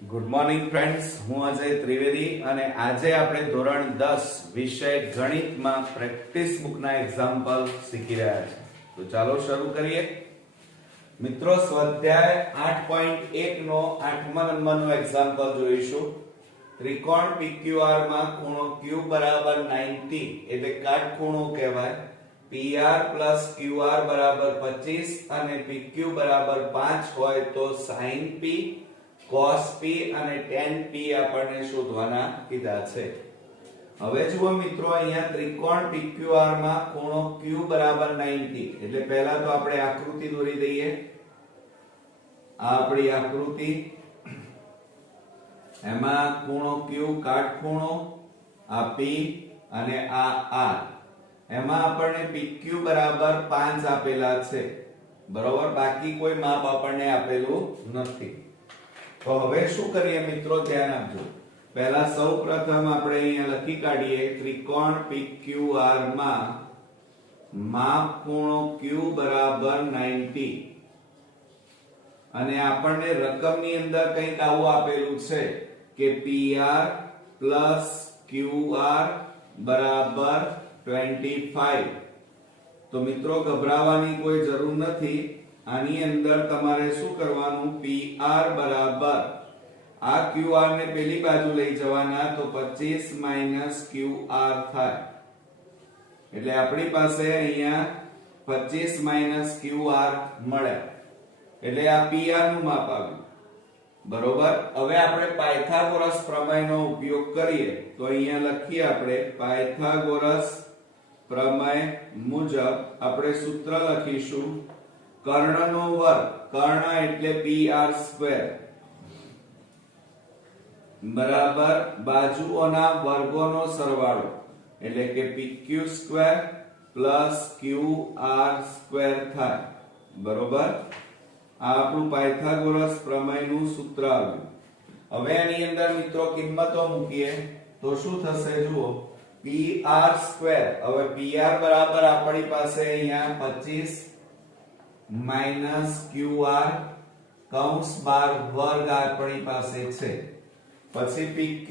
Good morning friends, હું અજય ત્રિવેદી અને આજે આપણે ધોરણ 10 વિષય ગણિતમાં પ્રેક્ટિસ બુકના એક્ઝામ્પલ શીખી રહ્યા છીએ. તો ચાલો શરૂ કરીએ. મિત્રો, સ્વાધ્યાય 8.1 નો 8મા નંબરનો એક્ઝામ્પલ જોઈશું. ત્રિકોણ PQR માં ખૂણો Q બરાબર 90 એટલે કાટખૂણો કહેવાય. PR plus QR બરાબર 25 અને PQ બરાબર 5 હોય તો sin P cos P અને tan P આપણને શોધવાના કીધા છે. હવે જુઓ મિત્રો, અહીંયા ત્રિકોણ PQR માં ખૂણો Q બરાબર 90 એટલે પહેલા તો આપણે આકૃતિ દોરી દઈએ. આ આપણી આકૃતિ, એમાં ખૂણો Q કાટખૂણો, આ P અને આ R. એમાં આપણને PQ બરાબર 5 આપેલા છે, બરોબર. બાકી કોઈ માપ આપણને આપેલું નથી. તો હવે શું કરીએ મિત્રો, ધ્યાન આપજો. પહેલા સૌપ્રથમ આપણે અહીંયા લખી કાઢીએ ત્રિકોણ PQR માં માપ ખૂણો Q બરાબર 90 અને આપણને રકમની અંદર કંઈક આવું આપેલું છે કે PR plus QR બરાબર 25. તો મિત્રો, ગભરાવાની કોઈ જરૂર નથી. આની અંદર તમારે શું કરવાનું, PR બરાબર આ QR ને પેલી બાજુ લઈ જવાના તો 25 minus QR થાય. એટલે આપણી પાસે અહીંયા 25 minus QR મળે. એટલે આ PR નું માપ આવ્યું, બરોબર. હવે આપણે પાયથાગોરસ પ્રમેયનો ઉપયોગ કરીએ તો અહીંયા લખીએ આપણે પાયથાગોરસ પ્રમેય મુજબ આપણે સૂત્ર લખીશું કર્ણનો વર્ગ, કર્ણ એટલે PR² બરાબર બાજુઓના વર્ગોનો સરવાળો એટલે કે PQ² plus QR² થાય, બરોબર. આ આપણું પાયથાગોરસ પ્રમેયનું સૂત્ર આવ્યું. હવે આની અંદર મિત્રો કિંમતો મૂકીએ તો શું થશે, જુઓ. PR², હવે PR બરાબર આપણી પાસે અહીંયા 25 minus QR કૌંસ બાર વર્ગ આપણી પાસે છે. પછી PQ,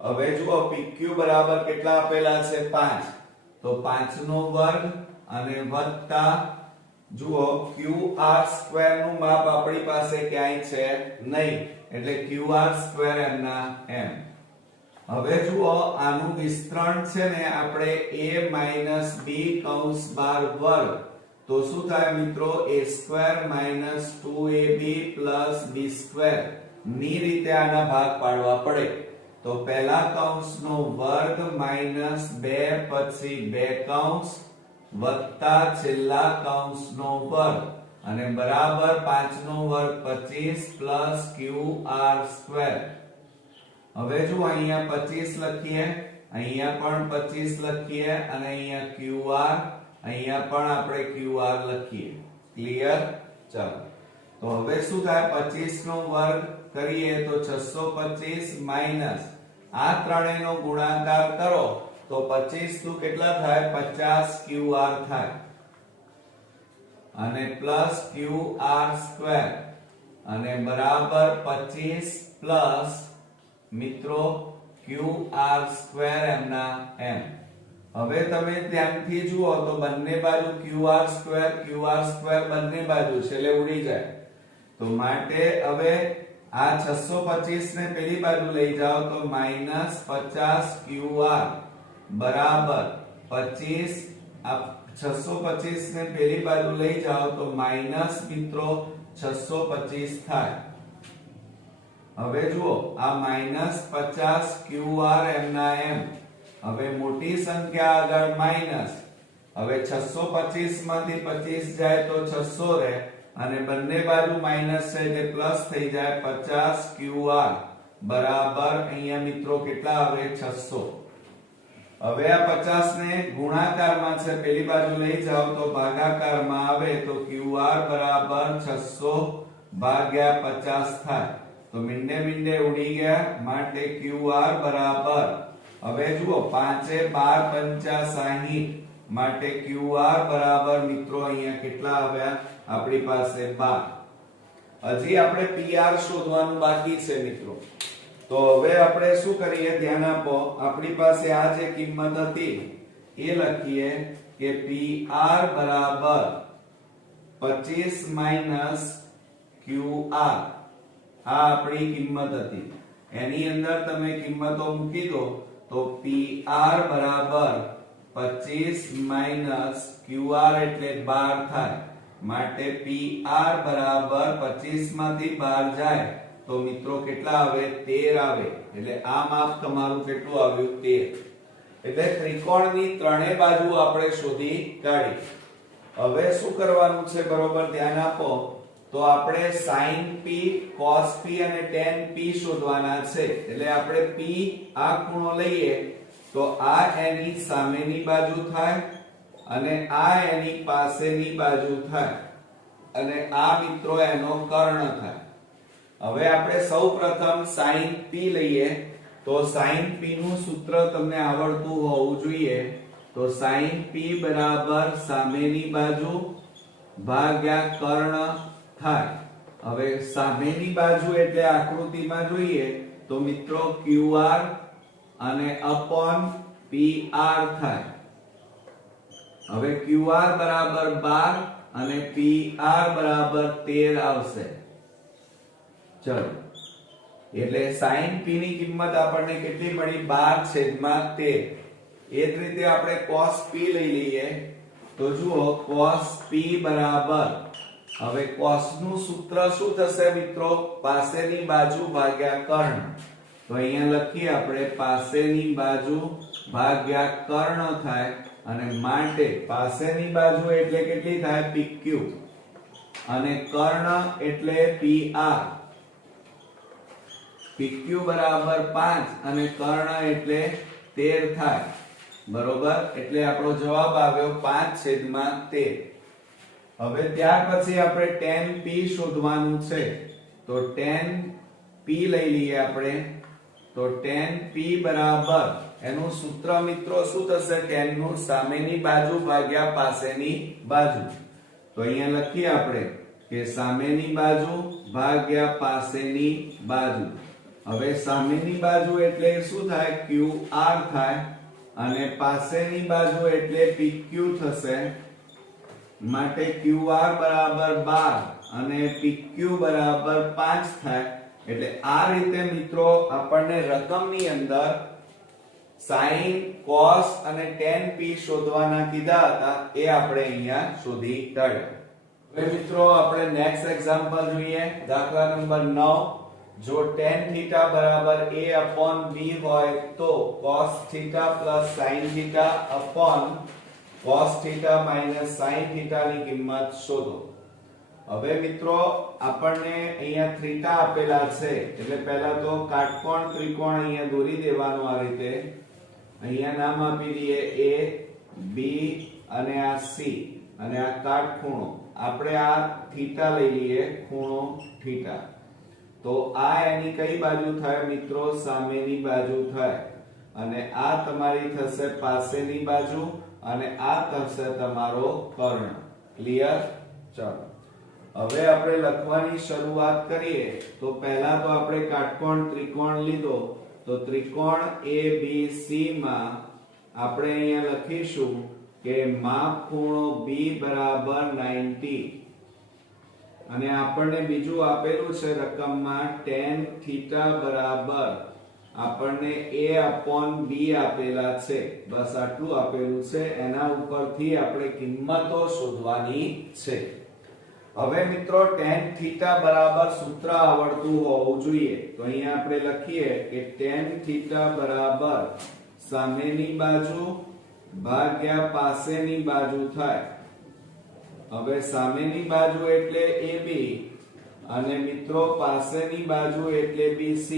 હવે જુઓ PQ બરાબર કેટલા આપેલા છે, 5. તો 5 નો વર્ગ અને વત્તા જુઓ QR² નું માપ આપણી પાસે ક્યાંય છે નહીં એટલે QR² એમના એમ. હવે જુઓ આનું વિસ્તરણ છે ને આપણે a - b કૌંસ બાર વર્ગ, તો શું થાય મિત્રો, a² - 2ab + b² ની રીતે આના ભાગ પાડવા પડે. તો પહેલા કૌંસનો વર્ગ -2 પછી 2 કૌંસ વત્તા છેલ્લા કૌંસનો વર્ગ અને બરાબર 5 નો વર્ગ 25 plus QR². હવે જો અહીંયા 25 લખીએ, અહીંયા પણ 25 લખીએ અને અહીંયા QR, અહીંયા પણ આપણે QR લખીએ. ક્લિયર? ચાલો, તો હવે શું થાય, 25 નો વર્ગ કરીએ તો 625 માઈનસ આ ત્રણેયનો ગુણાકાર કરો તો 25 નું કેટલા થાય, 50 QR થાય અને પ્લસ QR² અને બરાબર 25 પ્લસ મિત્રો QR² એમના એમ. હવે તમે ધ્યાનથી જુઓ તો બંને બાજુ QR² બંને બાજુ છે એટલે ઉડી જાય. તો માટે હવે આ 625 ને પેલી બાજુ લઈ જાઓ તો -50 QR બરાબર 25. આ 625 ને પેલી બાજુ લઈ જાઓ તો માઈનસ મિત્રો 625 થાય. હવે જુઓ આ -50 QR એમના એમ. હવે મોટી સંખ્યા આગળ માઈનસ. હવે 625 માંથી 25 જાય તો 600 રહે અને બંને બાજુ માઈનસ છે એટલે પ્લસ થઈ જાય 50 QR બરાબર અહીંયા મિત્રો કેટલા આવે, 600. હવે આ 50 ને ગુણાકારમાં છે પેલી બાજુ લઈ જાઓ તો ભાગાકારમાં આવે તો QR બરાબર 600 ભાગ્યા 50 થાય. તો મીંડે ઉડી ગયા માટે QR બરાબર, હવે જુઓ 5 12 પંચા 60 માટે QR બરાબર મિત્રો અહીંયા કેટલા આવ્યા આપણી પાસે 12. હજી આપણે PR શોધવાનું બાકી છે મિત્રો. તો હવે આપણે શું કરીએ, ધ્યાન આપો. આપણી પાસે આ જે કિંમત હતી એ લખીએ કે PR બરાબર 25 માઈનસ QR. આ આપણી કિંમત હતી. એની અંદર તમે કિંમતો મૂકી દો તો PR બરાબર 25 માઈનસ QR એટલે 12 થાય. માટે PR બરાબર 25 માંથી 12 જાય તો મિત્રો કેટલા આવે? 13 આવે. એટલે આ માપ તમારું કેટલું આવ્યું? 13. એટલે ત્રિકોણની ત્રણેય બાજુ આપણે શોધી કાઢી. હવે શું કરવાનું છે? બરોબર ધ્યાન આપો. તો આપણે sin p cos p અને tan p શોધવાના છે. એટલે આપણે p આ ખૂણો લઈએ તો આ એની સામેની બાજુ થાય અને આ એની પાસેની બાજુ થાય અને આ મિત્રો એનો કર્ણ થાય. હવે આપણે સૌપ્રથમ sin p લઈએ તો sin p નું સૂત્ર તમને આવડતું હોવું જોઈએ. તો sin p બરાબર સામેની બાજુ ભાગ્યા કર્ણ થાય. હવે સામેની બાજુ એટલે આકૃતિમાં જોઈએ તો મિત્રો QR અને upon PR થાય. હવે QR બરાબર 12 અને PR બરાબર 13 આવશે. ચલો, એટલે sin p ની કિંમત આપણને કેટલી મળી? 12/13. એ જ રીતે આપણે cos p લઈ લઈએ તો જુઓ cos p બરાબર, હવે cos નું સૂત્ર શું થશે મિત્રો? પાસેની બાજુ ભાગ્યા કર્ણ. તો અહીંયા લખીએ આપણે પાસેની બાજુ ભાગ્યા કર્ણ થાય અને માટે પાસેની બાજુ એટલે કેટલી થાય? PQ અને કર્ણ એટલે PR. PQ બરાબર 5 અને કર્ણ એટલે 13 થાય. બરોબર, એટલે આપણો જવાબ આવ્યો 5/13. હવે ત્યાર પછી આપણે tan p શોધવાનું છે. તો tan p લઈ લઈએ આપણે. તો tan p બરાબર એનું સૂત્ર મિત્રો શું થશે? tan નું સામેની બાજુ ભાગ્યા પાસેની બાજુ. તો અહીંયા લખીએ આપણે કે સામેની બાજુ ભાગ્યા પાસેની બાજુ. હવે સામેની બાજુ એટલે શું થાય? QR થાય અને પાસેની બાજુ એટલે PQ થશે. માટે QR બરાબર 12 અને PQ બરાબર 5 થાય. એટલે આ રીતે મિત્રો આપણને રકમની અંદર sin, cos અને tan p શોધવાના કીધા હતા એ આપણે અહીંયા શોધી કાઢ્યા. હવે મિત્રો આપણે નેક્સ્ટ એક્ઝામ્પલ જોઈએ. દાખલા નંબર 9. જો tan θ બરાબર a/b હોય તો cos θ sin θ upon cos θ sin θ ની કિંમત શોધો. હવે મિત્રો આપણને અહીંયા θ આપેલા છે એટલે પહેલા તો કાટકોણ ત્રિકોણ અહીંયા દોરી દેવાનો આ રીતે. અહીંયા નામ આપી દઈએ A, B અને આ C અને આ કાટખૂણો. આપણે આ θ લઈ લઈએ, ખૂણો θ. તો આ એની કઈ બાજુ થાય મિત્રો? સામેની બાજુ થાય અને આ તમારી થશે પાસેની બાજુ અને આ થશે તમારો કર્ણ. ક્લિયર? ચાલો, હવે આપણે લખવાની શરૂઆત કરીએ. તો પહેલા તો આપણે કાટકોણ ત્રિકોણ લીધો. તો ત્રિકોણ ABC માં આપણે અહીંયા લખીશું કે માપ ખૂણો B બરાબર 90 અને આપણને બીજું આપેલું છે રકમમાં tan θ બરાબર આપણને A/B આપેલા છે. બસ આટલું આપેલું છે. એના ઉપરથી આપણે કિંમતો શોધવાની છે. હવે મિત્રો tan θ બરાબર સૂત્ર આવડતું હોવું જોઈએ. તો અહીંયા આપણે લખીએ કે tan θ બરાબર સામેની બાજુ ભાગ્યા પાસેની બાજુ થાય. હવે સામેની બાજુ એટલે AB અને મિત્રો પાસેની બાજુ એટલે BC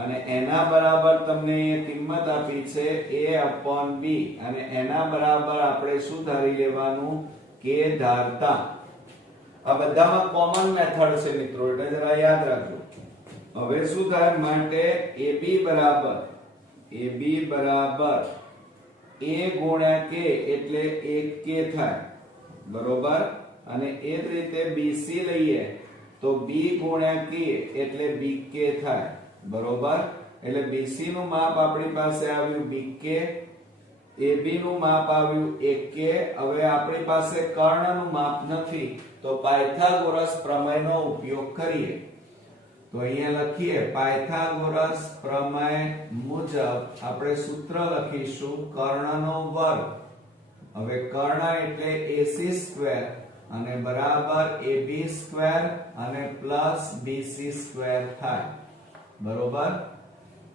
અને એના બરાબર તમને અહીંયા કિંમત આપી છે A/B અને એના બરાબર આપણે શું ધારી લેવાનું? કે ધારતા. આ બધામાં કોમન મેથડ છે મિત્રો, એટલે જરા યાદ રાખજો. હવે શું થાય? માટે AB બરાબર A ગુણ્યા K એટલે 1K થાય. બરોબર, અને એ જ રીતે BC લઈએ તો b ગુણ્યા k એટલે bk થાય, બરોબર. એટલે BC નું માપ આપણી પાસે આવ્યું bk, AB નું માપ આવ્યું ak. હવે આપણી પાસે કર્ણનું માપ નથી તો પાયથાગોરસ પ્રમેયનો ઉપયોગ કરીએ. તો અહીંયા લખીએ પાયથાગોરસ પ્રમેય મુજબ આપણે સૂત્ર લખીશું કર્ણનો વર્ગ. હવે કર્ણ એટલે ac² અને બરાબર ab² અને પ્લસ bc² થાય, બરોબર.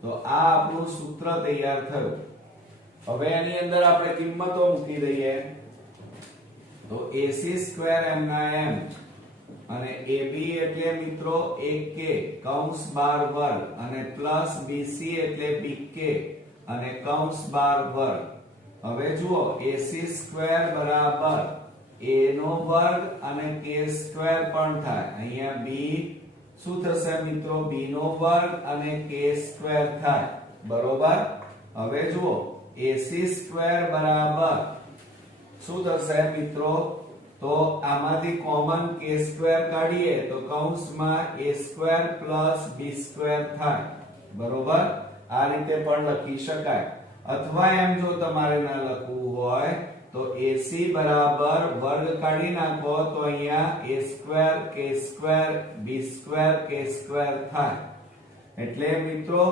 તો આ આપણું સૂત્ર તૈયાર થયું. હવે એની અંદર આપણે કિંમતો મૂકી દઈએ. તો ac² m ના m અને ab એટલે મિત્રો ak કૌંસ બાર વર્ગ અને પ્લસ bc એટલે bk અને કૌંસ બાર વર્ગ. હવે જુઓ ac² બરાબર a નો વર્ગ અને k² પણ થાય. અહીંયા b શું થશે મિત્રો? b નો વર્ગ અને k² થાય, બરોબર. હવે જુઓ ac² બરાબર શું થશે મિત્રો? તો આમાંથી કોમન k² કાઢીએ તો કૌંસમાં a² પ્લસ b² થાય, બરોબર. આ રીતે પણ લખી શકાય. અથવા એમ જો તમારે ના લખવું હોય તો ac બરાબર વર્ગ કાઢી નાખો તો અહીંયા a² k² b² k² થાય. એટલે મિત્રો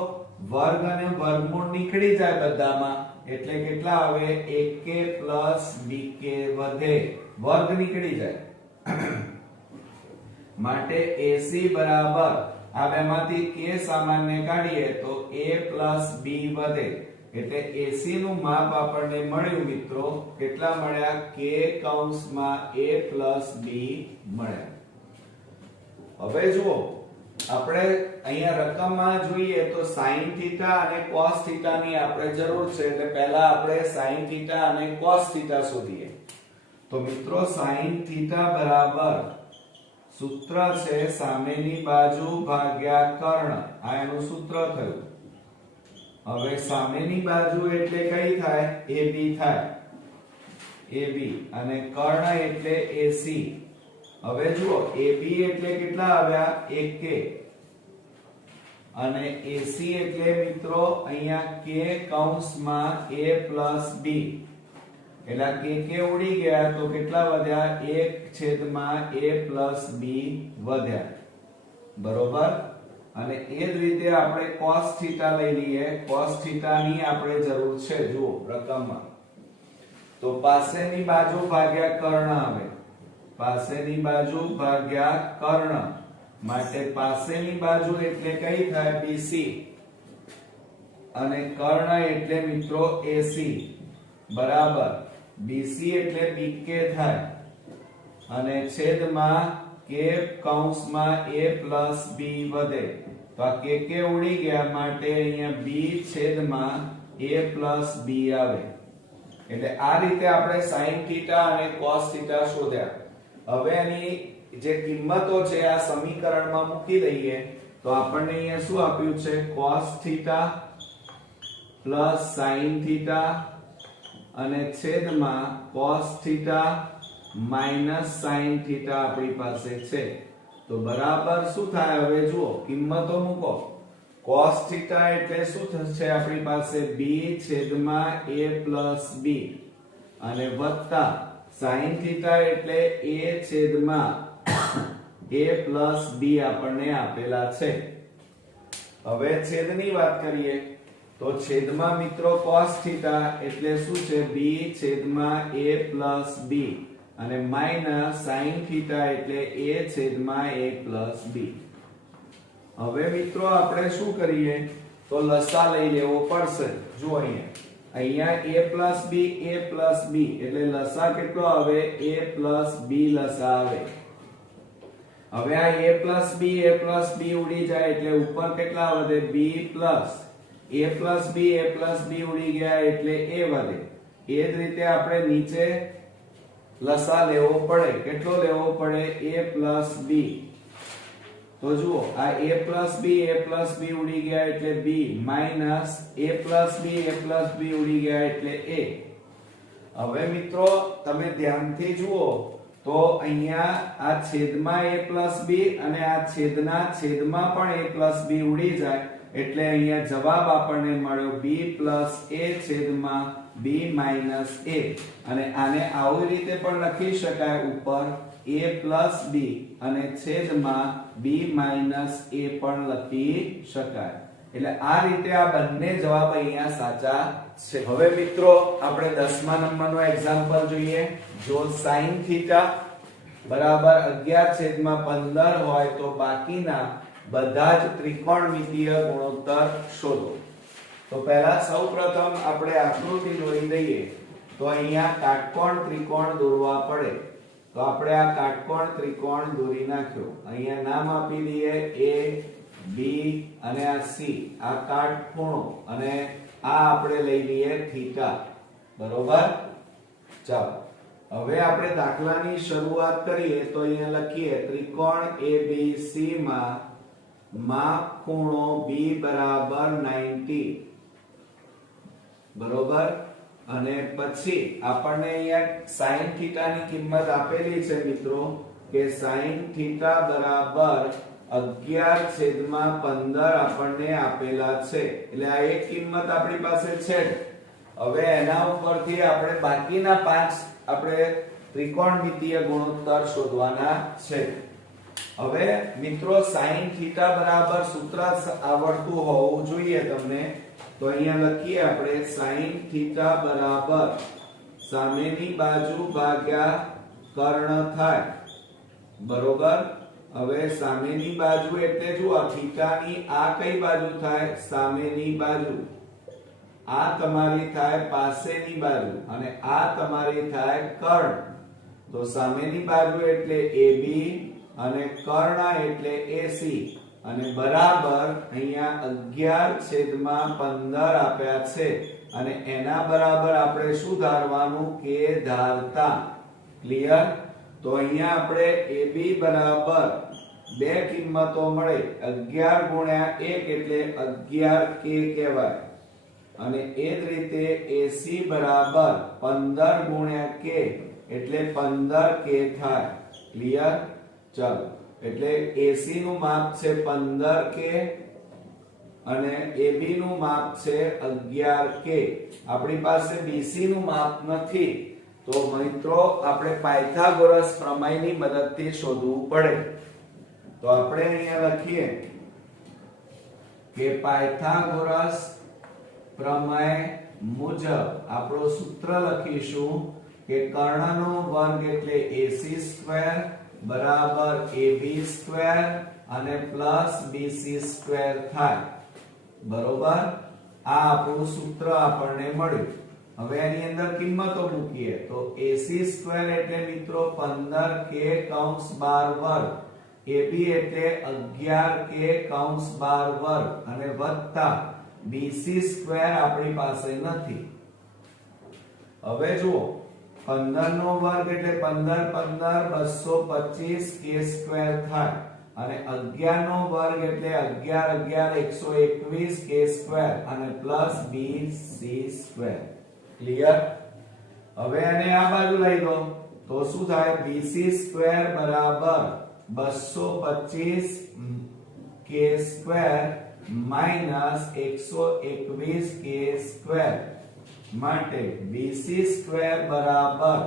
વર્ગ અને વર્ગમૂળ નીકળી જાય બધામાં, એટલે કેટલા આવે? ak પ્લસ bk વધે, વર્ગ નીકળી જાય. માટે ac બરાબર આ બેમાંથી k સામાન્ય કાઢીએ તો a પ્લસ b વધે. એટલે ac નું માપ આપણને મળ્યું મિત્રો. કેટલા મળ્યા? k કૌંસમાં a પ્લસ b મળ્યા. હવે જુઓ આપણે અહીંયા રકમમાં જોઈએ તો sin θ અને cos θ ની આપણે જરૂર છે. એટલે પહેલા આપણે sin θ અને cos θ શોધીએ. તો મિત્રો sin θ બરાબર સૂત્ર છે સામેની બાજુ ભાગ્યા કર્ણ. આ એનું સૂત્ર થયું. હવે સામેની બાજુ એટલે કઈ થાય? AB થાય, AB અને કર્ણ એટલે AC. હવે જુઓ AB એટલે કેટલા આવ્યા? ak અને AC એટલે મિત્રો અહીંયા k કૌંસમાં a પ્લસ b. એટલે k ઉડી ગયા તો કેટલા વધ્યા? 1/a પ્લસ b વધ્યા, બરોબર. અને એ જ રીતે આપણે cos θ લઈ લઈએ. cos θ ની આપણે જરૂર છે જુઓ રકમમાં. તો પાસેની બાજુ ભાગ્યા કર્ણ આવે, પાસેની બાજુ ભાગ્યા કર્ણ. માટે પાસેની બાજુ એટલે કઈ થાય? BC અને કર્ણ એટલે મિત્રો AC બરાબર BC એટલે BK થાય અને છેદમાં k કૌંસમાં a પ્લસ b વધે. તો આ k ઉડી ગયા માટે અહીંયા b છેદમાં a પ્લસ b આવે. એટલે આ રીતે આપણે sin θ અને cos θ શોધ્યા. હવે એની જે કિંમતો છે આ સમીકરણમાં મૂકી દઈએ તો આપણને અહીંયા શું આપ્યું છે? cos θ પ્લસ sin θ અને છેદમાં cos θ માઈનસ sin θ આપણી પાસે છે. તો બરાબર શું થાય? હવે જુઓ કિંમતો મૂકો. cos θ એટલે શું થશે આપણી પાસે? b છેદમાં a પ્લસ b અને વત્તા sin θ એટલે a છેદમાં a પ્લસ b આપણને આપેલા છે. હવે છેદની વાત કરીએ તો છેદમાં મિત્રો cos θ એટલે શું છે? b છેદમાં a પ્લસ b અને માઈનસ sin θ એટલે a છેદમાં a પ્લસ b. હવે મિત્રો આપણે શું કરીએ તો લસા લઈ લેવો પડશે. જો અહીંયા a પ્લસ b એટલે લસા કેટલો આવે? a પ્લસ b લસા આવે. હવે આ a પ્લસ b ઉડી જાય એટલે ઉપર કેટલા વધે? b plus a plus b ઉડી ગયા એટલે a વધે. એ જ રીતે આપણે નીચે લસા લેવો પડે. કેટલો લેવો પડે? a plus b. તો જુઓ આ a પ્લસ b ઉડી ગયા એટલે b minus a plus b ઉડી ગયા એટલે a. હવે મિત્રો તમે ધ્યાનથી જુઓ તો તો અહીંયા આ છેદમાં a પ્લસ b અને આ છેદના છેદમાં પણ a પ્લસ b ઉડી જાય એટલે અહીંયા જવાબ આપણને મળ્યો b પ્લસ a છેદમાં b માઇનસ a અને આને આવી રીતે પણ લખી શકાય ઉપર a પ્લસ b અને છેદમાં b માઇનસ a પણ લખી શકાય એટલે આ રીતે આ બંને જવાબ અહીંયા સાચા છે હવે મિત્રો આપણે 10મા નંબરનો એક્ઝામ્પલ જોઈએ જો sin θ બરાબર 11/15 હોય તો બાકીના બધા જ ત્રિકોણમિતિય ગુણોત્તર શોધો તો પહેલા સૌપ્રથમ આપણે આકૃતિ દોરી દઈએ તો અહીંયા કાટકોણ ત્રિકોણ દોરવા પડે તો આપણે આ કાટકોણ ત્રિકોણ દોરી નાખ્યો અહીંયા નામ આપી દઈએ a b અને આ c આ કાટખૂણો અને આ આપણે લઈ લઈએ થીટા બરોબર ચાલો હવે આપણે દાખલાની શરૂઆત કરીએ તો અહીંયા લખીએ ત્રિકોણ ABC માં માપ ખૂણો B બરાબર 90 બરોબર અને પછી આપણને અહીંયા sin θ ની કિંમત આપેલી છે મિત્રો કે sin θ બરાબર 11/15 આપણને આપેલા છે એટલે આ એક કિંમત આપણી પાસે છે હવે એના ઉપરથી આપણે બાકીના 5 આપણે ત્રિકોણમિતિય ગુણોત્તર શોધવાના છે હવે મિત્રો sin θ બરાબર સૂત્ર આવડતું હોવું જોઈએ તમને તો અહીંયા લખીએ આપણે sin θ બરાબર સામેની બાજુ ભાગ્યા કર્ણ થાય બરોબર હવે સામેની બાજુ એટલે જુઓ થીટાની આ કઈ બાજુ થાય સામેની બાજુ આ તમારી થાય પાસેની બાજુ અને આ તમારી થાય કર્ણ તો સામેની બાજુ એટલે AB અને કર્ણ એટલે AC અને બરાબર અહીંયા 11/15 આપ્યા છે અને એના બરાબર આપણે શું ધારવાનું કે ધારતા ક્લિયર તો અહીંયા આપણે AB બરાબર બે કિંમતો મળે 11 ગુણ્યા 1 એટલે 11k કહેવાય અને એ જ રીતે AC બરાબર 15 ગુણ્યા k એટલે 15k થાય ક્લિયર ચાલો એટલે AC નું માપ છે 15k અને AB નું માપ છે 11k આપણી પાસે BC નું માપ નથી તો મિત્રો આપણે પાયથાગોરસ પ્રમેયની મદદથી શોધવું પડે તો આપણે અહીંયા લખીએ કે પાયથાગોરસ પ્રમેય મુજબ આપણો સૂત્ર લખીશું કે કર્ણનો વર્ગ એટલે AC² બરાબર AB² અને પ્લસ BC² થાય બરોબર આ આપણું સૂત્ર આપણને મળ્યું હવે એની અંદર કિંમતો મૂકીએ તો AC² એટલે મિત્રો 15k કૌંસ 12 વર્ગ AB એટલે 11k કૌંસ 12 વર્ગ અને વત્તા BC² આપણી પાસે નથી હવે જુઓ 15 નો વર્ગ એટલે 15 15 225k² થાય અને 11 નો વર્ગ એટલે 11 11 121k² અને પ્લસ BC² ક્લિયર હવે આને આ બાજુ લઈ લો તો શું થાય BC² બરાબર 225k² માઈનસ 121k² માટે BC² બરાબર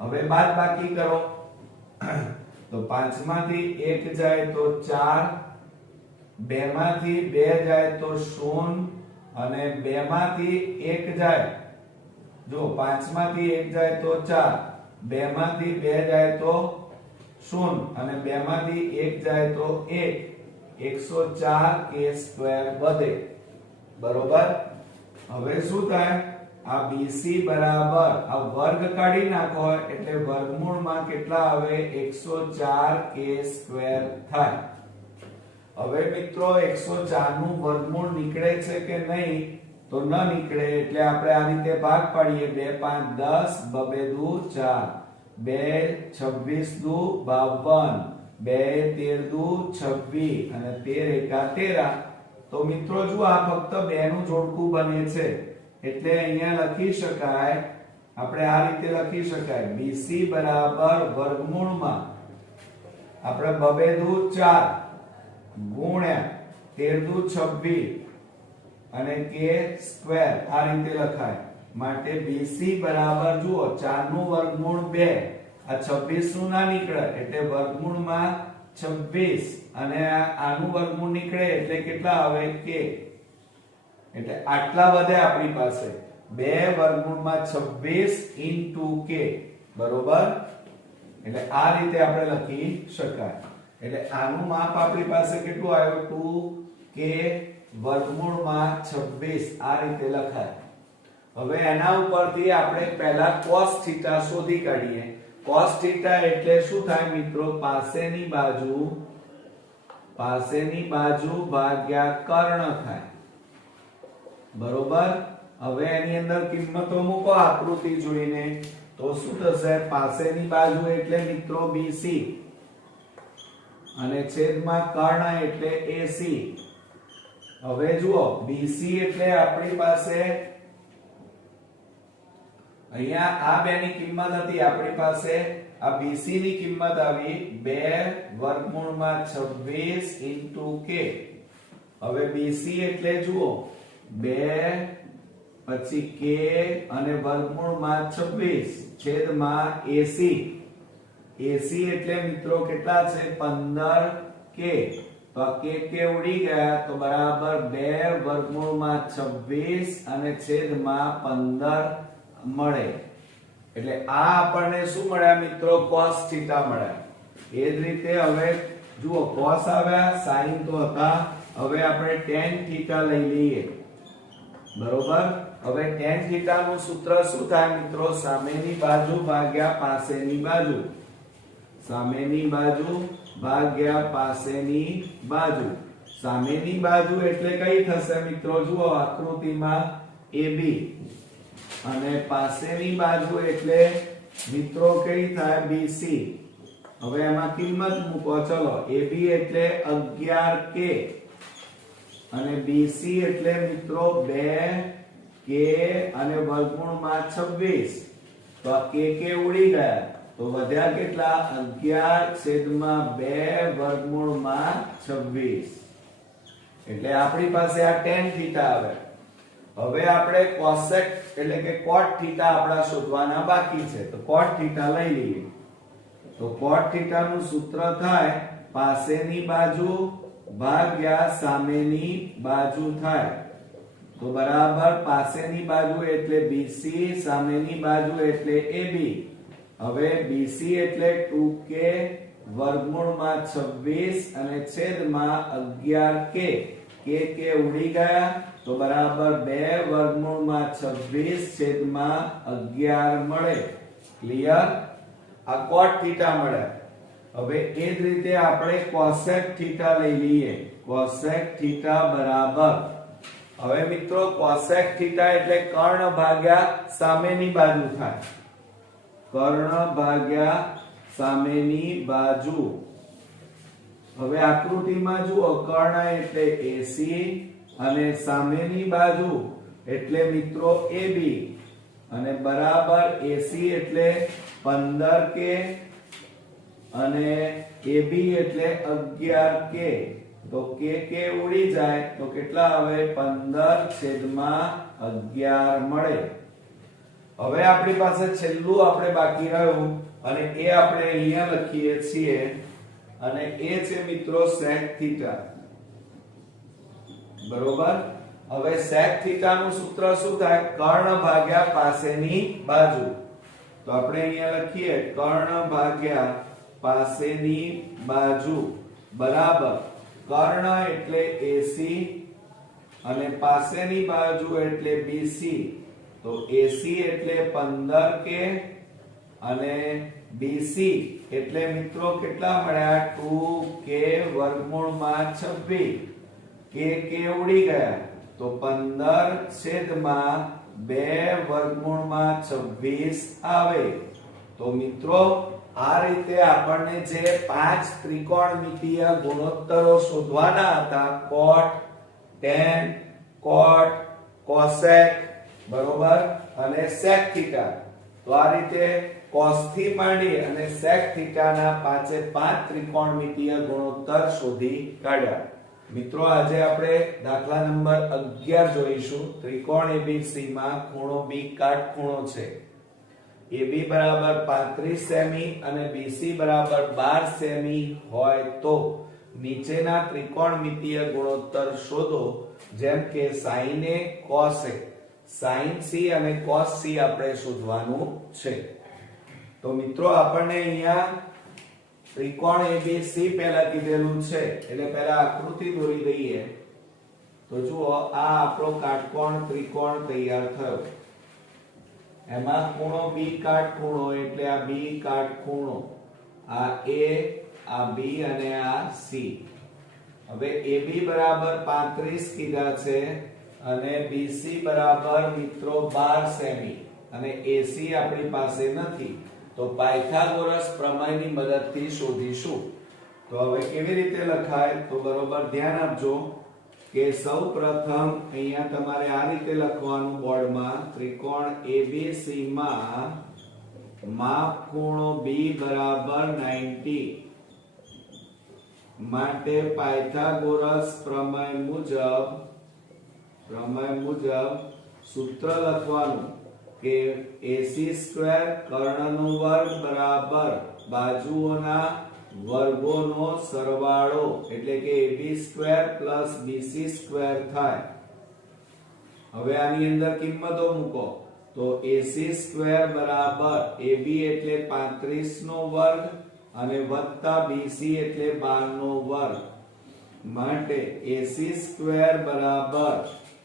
હવે બાદબાકી કરો તો 5 માંથી 1 જાય તો 4 2 માંથી 2 જાય તો 0 અને 2 માંથી 1 જાય જો 5 માંથી 1 જાય તો 4 2 માંથી 2 જાય તો 0 અને 2 માંથી 1 જાય તો 1 104k² વધે બરોબર હવે શું થાય આ BC બરાબર આ વર્ગ કાઢી નાખો એટલે વર્ગમૂળમાં કેટલા આવે 104k² થાય હવે મિત્રો 104 નું વર્ગમૂળ નીકળે છે કે નહીં તો ન નીકળે એટલે આપણે આ રીતે ભાગ પાડીએ 2 5 10 2 4 2 26 52 2 13 26 અને 13 13 તો મિત્રો જો આ ફક્ત 2 નું જોડકું બને છે એટલે અહીંયા લખી શકાય આપણે આ રીતે લખી શકાય BC બરાબર વર્ગમૂળમાં આપણે 2 દુ 4 ગુણ્યા 13 દુ 26 અને k સ્ક્વેર આ રીતે લખાય માટે BC બરાબર જુઓ 4 નું વર્ગમૂળ 2 આ 26 નું ના નીકળે એટલે વર્ગમૂળમાં 26 અને આનું વર્ગમૂળ નીકળે એટલે કેટલા આવે k એટલે આટલા વધે આપણી પાસે 2 વર્ગમૂળમાં 26 into k બરોબર એટલે આ રીતે આપણે લખી શકાય એટલે આનું માપ આપણી પાસે કેટલું આવ્યું 2k વર્ગમૂળમાં 26 આ રીતે લખાય હવે એના ઉપરથી આપણે પહેલા cos θ શોધી કાઢીએ cos θ એટલે શું થાય મિત્રો પાસેની બાજુ ભાગ્યા કર્ણ થાય બરોબર હવે એની અંદર કિંમતો મૂકો આકૃતિ જોઈને તો શું થશે પાસેની બાજુ એટલે મિત્રો BC અને છેદમાં કર્ણ એટલે AC હવે જુઓ BC એટલે આપણી પાસે અહીંયા આ બેની કિંમત હતી આપણી પાસે આ BC ની કિંમત આવી 2 વર્ગમૂળમાં 26 into k હવે BC એટલે જુઓ 2 પછી k અને વર્ગમૂળમાં 26 છેદમાં AC એટલે મિત્રો કેટલા છે 15k તો આ k ઉડી ગયા તો બરાબર 2 વર્ગમૂળમાં 26 અને છેદમાં 15 મળે એટલે આ આપણને શું મળ્યા મિત્રો cos θ મળ્યા એ જ રીતે હવે જુઓ cos આવ્યા sin તો હતા હવે આપણે tan θ લઈ લઈએ બરોબર હવે tan θ નું સૂત્ર શું થાય મિત્રો સામેની બાજુ ભાગ્યા પાસેની બાજુ સામેની બાજુ ભાગ્યા પાસેની બાજુ સામેની બાજુ એટલે કઈ થશે મિત્રો જુઓ આકૃતિમાં AB અને પાસેની બાજુ એટલે મિત્રો કઈ થાય BC હવે એમાં કિંમત મૂકો ચલો AB એટલે 11k અને BC એટલે મિત્રો 2k અને વર્ગમૂળમાં 26 તો આ k ઉડી ગયા તો વધ્યા કેટલા 11/2 વર્ગમૂળમાં 26 એટલે આપણી પાસે આ tan θ આવે હવે આપણે cosec એટલે કે cot θ આપડા શોધવાના બાકી છે તો cot θ લઈ લઈએ તો cot θ નું સૂત્ર થાય પાસેની બાજુ ભાગ્યા સામેની બાજુ થાય તો બરાબર પાસેની બાજુ એટલે BC સામેની બાજુ એટલે AB હવે BC એટલે 2k વર્ગમૂળમાં 26 અને છેદમાં 11k k ઉડી ગયા તો બરાબર 2 વર્ગમૂળમાં 26 છેદમાં 11 મળે ક્લિયર આ cot θ મળે હવે એ જ રીતે આપણે cosec θ લઈ લઈએ cosec θ બરાબર હવે મિત્રો cosec θ એટલે કર્ણ ભાગ્યા સામેની બાજુ થાય કર્ણ ભાગ્યા સામેની બાજુ હવે આકૃતિમાં જુઓ કર્ણ એટલે AC અને સામેની બાજુ એટલે મિત્રો AB અને બરાબર AC એટલે 15k અને AB એટલે 11k તો k ઉડી જાય તો કેટલા આવે 15/11 મળે હવે આપણી પાસે છેલ્લું આપણે બાકી રહ્યું અને એ આપણે અહીંયા લખીએ છીએ અને એ છે મિત્રો sec θ બરોબર હવે sec θ નું સૂત્ર શું થાય કર્ણ ભાગ્યા પાસેની બાજુ તો આપણે અહીંયા લખીએ કર્ણ ભાગ્યા પાસેની બાજુ બરાબર કર્ણ એટલે AC અને પાસેની બાજુ એટલે BC તો AC એટલે 15k અને BC એટલે મિત્રો કેટલા મળ્યા 2k વર્ગમૂળમાં 26 k ઉડી ગયા તો 15/2 વર્ગમૂળમાં 26 આવે તો મિત્રો આ રીતે આપણને જે 5 ત્રિકોણમિતિય ગુણોત્તરો શોધવાના હતા cot tan cot cosec બરોબર અને sec θ તો આ રીતે cos થી માંડી અને sec θ ના 5 ત્રિકોણમિતીય ગુણોત્તર શોધી કાઢ્યા. મિત્રો આજે આપણે દાખલા નંબર 11 જોઈશું. ત્રિકોણ ABC માં ખૂણો B કાટખૂણો છે. AB બરાબર 35 સેમી અને BC બરાબર 12 સેમી હોય તો નીચેના ત્રિકોણમિતીય ગુણોત્તર શોધો. જેમ કે sin A cos A, sin C અને cos C આપણે શોધવાનું છે. તો મિત્રો આપણને અહીંયા ત્રિકોણ ABC પહેલા કીધેલું છે એટલે પહેલા આકૃતિ દોરી દઈએ. તો જુઓ આ આપણો કાટકોણ ત્રિકોણ તૈયાર થયો. એમાં ખૂણો B કાટખૂણો એટલે આ B કાટખૂણો, આ A, આ B અને આ C. હવે AB બરાબર 35 કીધા છે અને BC બરાબર મિત્રો 12 સેમી અને AC આપણી પાસે નથી. તો પાયથાગોરસ પ્રમેયની મદદથી શોધીશું. તો હવે કેવી રીતે લખાય તો બરોબર ધ્યાન આપજો કે સૌપ્રથમ અહીંયા તમારે આ રીતે લખવાનું બોર્ડમાં ત્રિકોણ ABC માં માપ ખૂણો B બરાબર 90 માટે પાયથાગોરસ પ્રમેય મુજબ સૂત્ર લખવાનું કે AC સ્ક્વેર કર્ણનો વર્ગ બરાબર બાજુઓના વર્ગોનો સરવાળો એટલે કે AB square plus BC square થાય. હવે આની અંદર કિંમતો મૂકો તો AC સ્ક્વેર બરાબર AB એટલે 35 નો વર્ગ અને વત્તા BC એટલે 12 નો વર્ગ માટે AC સ્ક્વેર બરાબર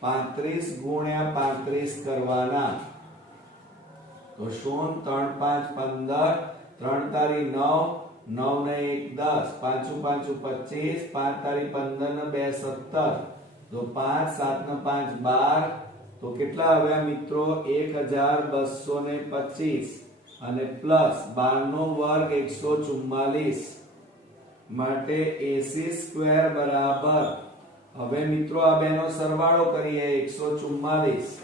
35 ગુણ્યા 35 કરવાના. તો 0 3 5 15 3 તારી 9 9 ને 1 10 5 5 25 5 તારી 15 ને 2 17 તો 5 7 ને 5 12 તો કેટલા આવ્યા મિત્રો 1225 અને પ્લસ 12 નો વર્ગ 144 માટે AC સ્ક્વેર બરાબર હવે મિત્રો આ બેનો સરવાળો કરીએ 144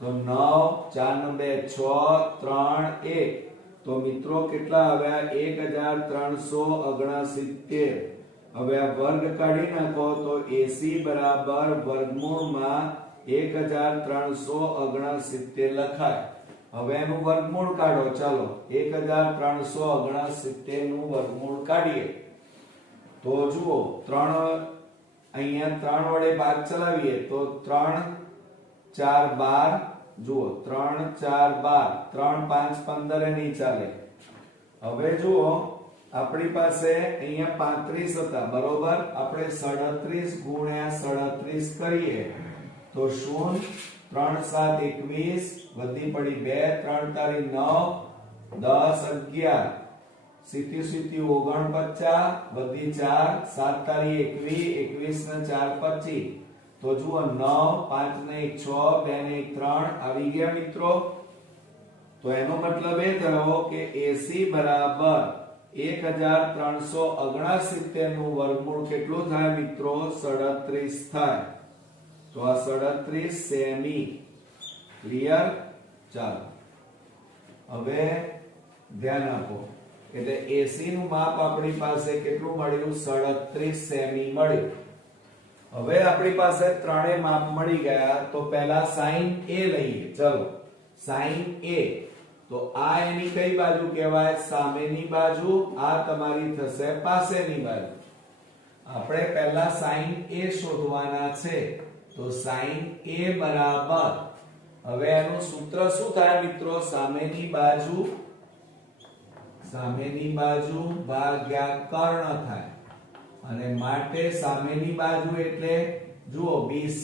તો 9 4 ને 2 6 3 1 તો મિત્રો કેટલા આવ્યા 1369. હવે આ વર્ગ કાઢી નાખો તો AC બરાબર વર્ગમૂળમાં 1369 લખાય. હવે એનું વર્ગમૂળ કાઢો. ચાલો 1369 નું વર્ગમૂળ કાઢીએ. તો જુઓ 3 અહીંયા 3 વડે ભાગ ચલાવીએ તો 3 4 12 જુઓ 3 4 12 3 5 15 નહીં ચાલે. હવે જુઓ આપણી પાસે અહીંયા 35 હતા બરોબર. આપણે 37 ગુણ્યા 37 કરીએ તો 0 3 7 21 વધી પડી 2 3 તારી 9 10 11 સીધી સીધી 49 વધી 4 7 તારી 21 21 ને 4 25 તો જુઓ 9 5 ને 1 6 2 ને 1 3 આવી ગયા મિત્રો. તો એનો મતલબ એ થયો કે AC બરાબર 1369 નું વર્ગમૂળ કેટલું થાય મિત્રો 37 થાય. તો આ 37 સેમી. ક્લિયર? ચાલો હવે ધ્યાન આપો એટલે AC નું માપ આપણી પાસે કેટલું મળ્યું 37 સેમી મળ્યું. હવે આપણી પાસે ત્રણેય માપ મળી ગયા તો પહેલા sin A લઈએ. ચલો sin A તો આ એની કઈ બાજુ કહેવાય સામેની બાજુ, આ તમારી થશે પાસેની બાજુ. આપણે પહેલા sin A શોધવાના છે. તો sin A બરાબર હવે એનું સૂત્ર શું થાય મિત્રો સામેની બાજુ ભાગ્યા કર્ણ થાય. અને માટે સામેની બાજુ એટલે જુઓ BC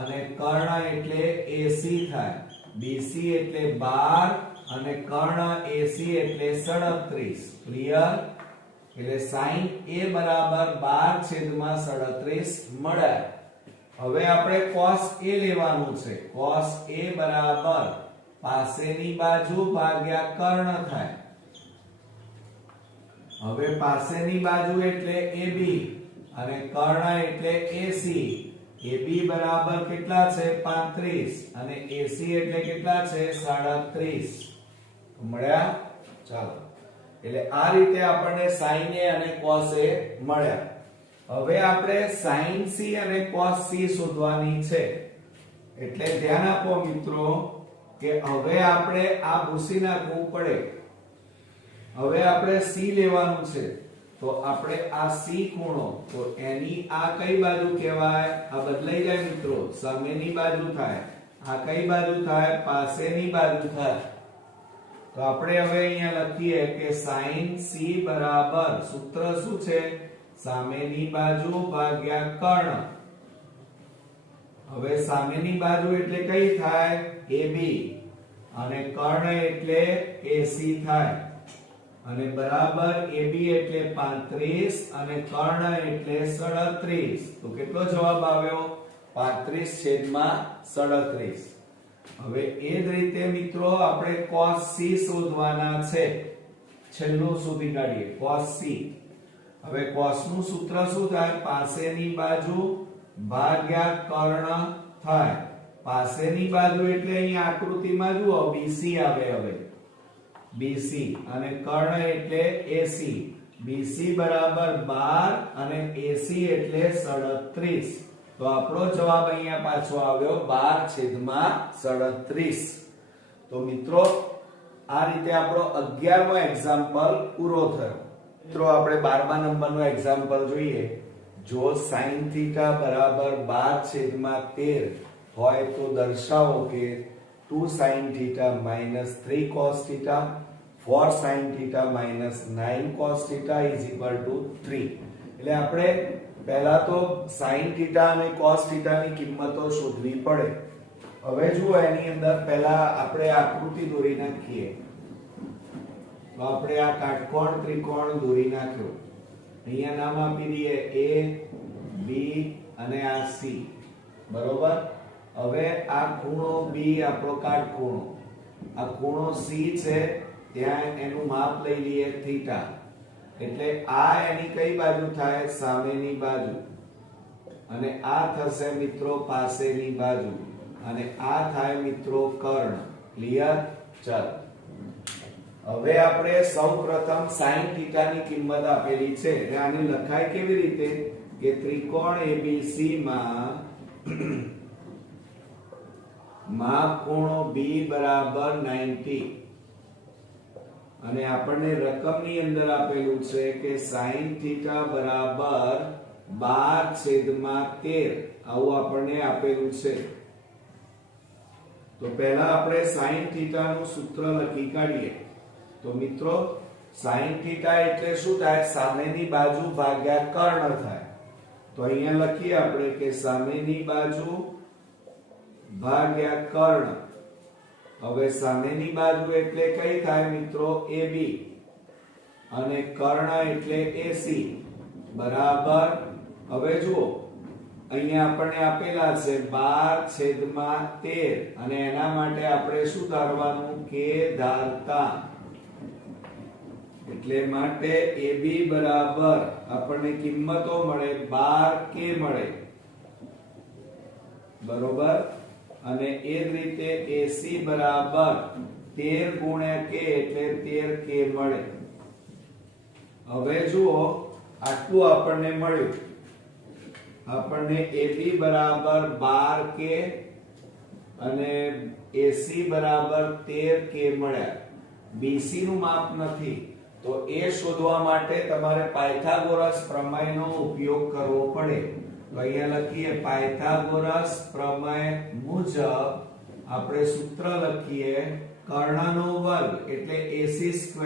અને કર્ણ એટલે AC થાય. BC એટલે 12 અને કર્ણ AC એટલે 37. ક્લિયર? એટલે sin A બરાબર 12/37 મળે. હવે આપણે cos A લેવાનું છે. cos A બરાબર પાસેની બાજુ ભાગ્યા કર્ણ થાય. હવે પાસેની બાજુ એટલે AB અને કર્ણ એટલે AC AB બરાબર કેટલા છે 35 અને AC એટલે કેટલા છે 37 મળ્યા ચાલો એટલે આ રીતે આપણને sin A અને cos A મળ્યા હવે આપણે sin C અને cos C શોધવાની છે એટલે ધ્યાન આપો મિત્રો કે હવે આપણે આ ભૂસી નાખવું પડે હવે આપણે C લેવાનું છે તો આપણે આ C ખૂણો તો એની આ કઈ બાજુ કહેવાય આ બદલાઈ જાય મિત્રો સામેની બાજુ થાય આ કઈ બાજુ થાય પાસેની બાજુ થાય તો આપણે હવે અહીંયા લખીએ કે sin C બરાબર સૂત્ર શું છે સામેની બાજુ ભાગ્યા કર્ણ હવે સામેની બાજુ એટલે કઈ થાય AB અને કર્ણ એટલે AC થાય અને બરાબર AB એટલે 35 અને કર્ણ એટલે 37 તો કેટલો જવાબ આવ્યો 35/37 હવે એ જ રીતે મિત્રો આપણે cos C શોધવાના છે છેલ્લું શોધી કાઢીએ cos C હવે cos નું સૂત્ર શું થાય પાસેની બાજુ ભાગ્યા કર્ણ થાય પાસેની બાજુ એટલે અહીં આકૃતિમાં જુઓ BC આવે હવે BC અને કર્ણ એટલે AC BC બરાબર 12 અને AC એટલે 37 તો આપણો જવાબ અહીંયા પાછો આવ્યો 12/37 તો મિત્રો આ રીતે આપણો 11મો એક્ઝામ્પલ પૂરો થયો મિત્રો આપણે 12મા નંબરનો એક્ઝામ્પલ જોઈએ જો sin θ બરાબર 12/13 હોય તો દર્શાવો કે 2 sin θ - 3 cos θ 4 sin θ - 9 cos θ is equal to 3 એટલે આપણે પહેલા તો sin θ અને cos θ ની કિંમતો શોધવી પડે હવે જુઓ એની અંદર પહેલા આપણે આકૃતિ દોરી નાખીએ તો આપણે આ કાટકોણ ત્રિકોણ દોરી નાખ્યો અહીંયા નામ આપી દઈએ A B અને આ C બરોબર હવે આ ખૂણો B આપણો કાટખૂણો આ ખૂણો C છે ત્યાં એનું માપ લઈ લઈએ થીટા એટલે આ એની કઈ બાજુ થાય સામેની બાજુ અને આ થશે મિત્રો પાસેની બાજુ અને આ થાય મિત્રો કર્ણ ક્લિયર ચાલો હવે આપણે સૌપ્રથમ sin θ ની કિંમત આપેલી છે એટલે આને લખાય કેવી રીતે કે ત્રિકોણ ABC માં માપ ખૂણો B બરાબર 90 અને આપણને રકમની અંદર આપેલું છે કે sin θ બરાબર 12/13 આવું આપણને આપેલું છે તો પહેલા આપણે sin θ નું સૂત્ર લખી કાઢીએ તો મિત્રો sin θ એટલે શું થાય સામેની બાજુ ભાગ્યા કર્ણ થાય તો અહીંયા લખીએ આપણે કે સામેની બાજુ ભાગ્યા કર્ણ હવે સામેની બાજુ એટલે કઈ થાય મિત્રો AB અને કર્ણ એટલે AC બરાબર હવે જુઓ અહીંયા આપણને આપેલા છે 12/13 અને એના માટે આપણે શું ધારવાનું કે ધારતા એટલે માટે AB બરાબર આપણને કિંમતો મળે 12k મળે બરોબર અને એ જ રીતે AC બરાબર 13 * k એટલે 13k મળે હવે જુઓ આટલું આપણને મળ્યું આપણને AB બરાબર 12k અને AC બરાબર 13k મળ્યા BC નું માપ નથી તો એ શોધવા માટે તમારે પાયથાગોરસ પ્રમેયનો ઉપયોગ કરવો પડે તો અહીંયા લખીએ પાયથાગોરસ પ્રમેય મુજબ આપણે સૂત્ર લખીએ કર્ણનો વર્ગ એટલે AC²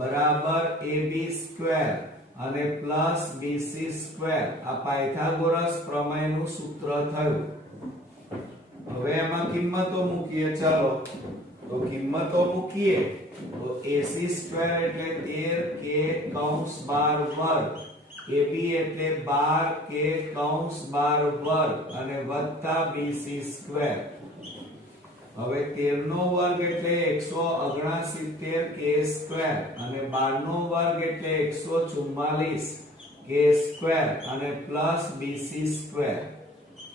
બરાબર AB² અને પ્લસ BC² આ પાયથાગોરસ પ્રમેયનું સૂત્ર થયું હવે એમાં કિંમતો મૂકીએ ચાલો તો કિંમતો મૂકીએ તો AC² એટલે 13k કૌંસ 12 વર્ગ AB એટલે 12k કૌંસ 12 વર્ગ અને વત્તા BC² હવે 13 નો વર્ગ એટલે 169k² અને 12 નો વર્ગ એટલે 144k² અને પ્લસ BC²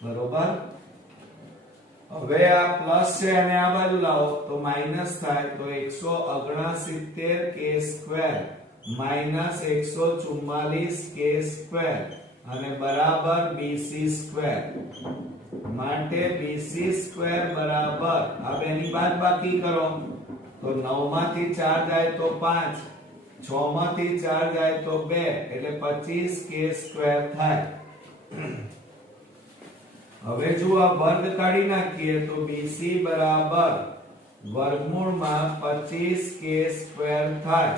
બરોબર. હવે આ પ્લસ છે અને આ બાજુ લાવો તો માઈનસ થાય, તો 169 k square minus 144 k square અને બરાબર bc સ્ક્વેર. માટે bc સ્ક્વેર બરાબર આ બેની બાદબાકી કરો તો 9 માંથી 4 જાય તો 5, 6 માંથી 4 જાય તો 2 એટલે 25 k સ્ક્વેર થાય. હવે જો આ વર્ગ કાઢી નાખીએ તો bc બરાબર વર્ગમૂળમાં 25 k સ્ક્વેર થાય.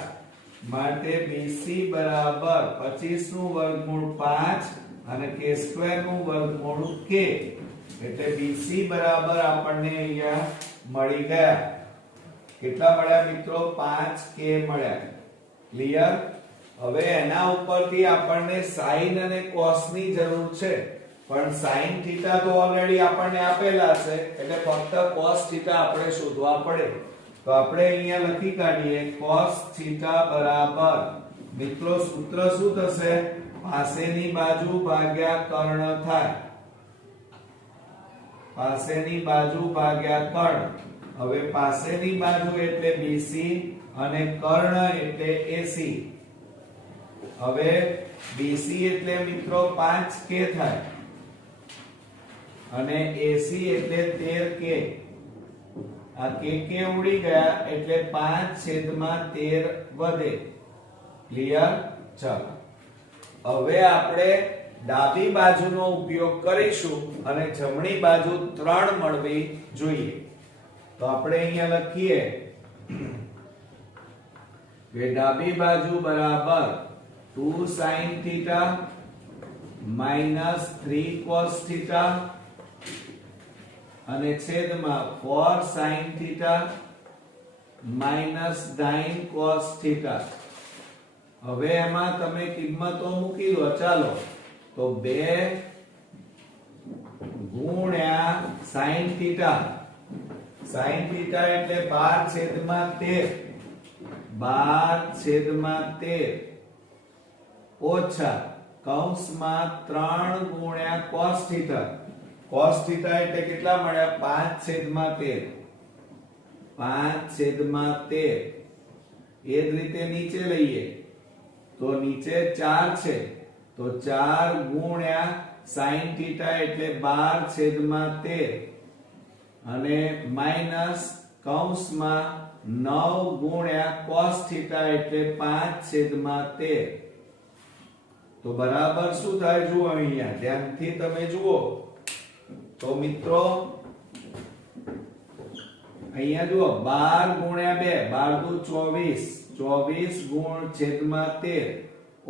માટે bc બરાબર 25 નું વર્ગમૂળ 5 અને k સ્ક્વેર નું વર્ગમૂળ k. એટલે bc બરાબર આપણને અહીંયા મળી ગયા. કેટલા મળ્યા મિત્રો? 5k મળ્યા. ક્લિયર? હવે એના ઉપરથી આપણને sin અને cos ની જરૂર છે, પણ sin થીટા તો ઓલરેડી આપણને આપેલા છે એટલે ફક્ત cos થીટા આપણે શોધવા પડે. તો આપણે અહીંયા લખી કાઢીએ cos થીટા બરાબર મિત્રો સૂત્ર શું થશે? પાસેની બાજુ ભાગ્યા કર્ણ થાય. પાસેની બાજુ ભાગ્યા કર્ણ. હવે પાસેની બાજુ એટલે BC અને કર્ણ એટલે AC. હવે BC એટલે મિત્રો 5k થાય અને AC એટલે 13k. આ k ઉડી ગયા એટલે 5/13 વધે. ક્લિયર? ચાલો હવે આપણે ડાબી બાજુનો ઉપયોગ કરીશું અને જમણી બાજુ 3 મળવી જોઈએ. તો આપણે અહીંયા લખીએ કે ડાબી બાજુ બરાબર 2 sin theta minus 3 cos theta અને છેદમાં 4 sin theta minus 9 cos theta. હવે એમાં તમે કિંમતો મૂકી દો. ચાલો તો 2 ગુણ્યા sin theta. sin theta એટલે 12/13 12/13 ઓછા કૌંસમાં 3 ગુણ્યા cos theta. cos theta એટલે કેટલા મળ્યા? 5/13 5/13. એ જ રીતે નીચે લઈએ તો નીચે 4 છે તો 4 ગુણ્યા sin theta એટલે 12/13 અને માઈનસ કૌંસમાં 9 ગુણ્યા cos theta એટલે 5/13. તો બરાબર શું થાય જુઓ અહીંયા ધ્યાનથી તમે જુઓ તો મિત્રો અહીંયા જુઓ 12 ગુણ્યા 2 12 દુ 24 24 ગુણ છેદમાં 13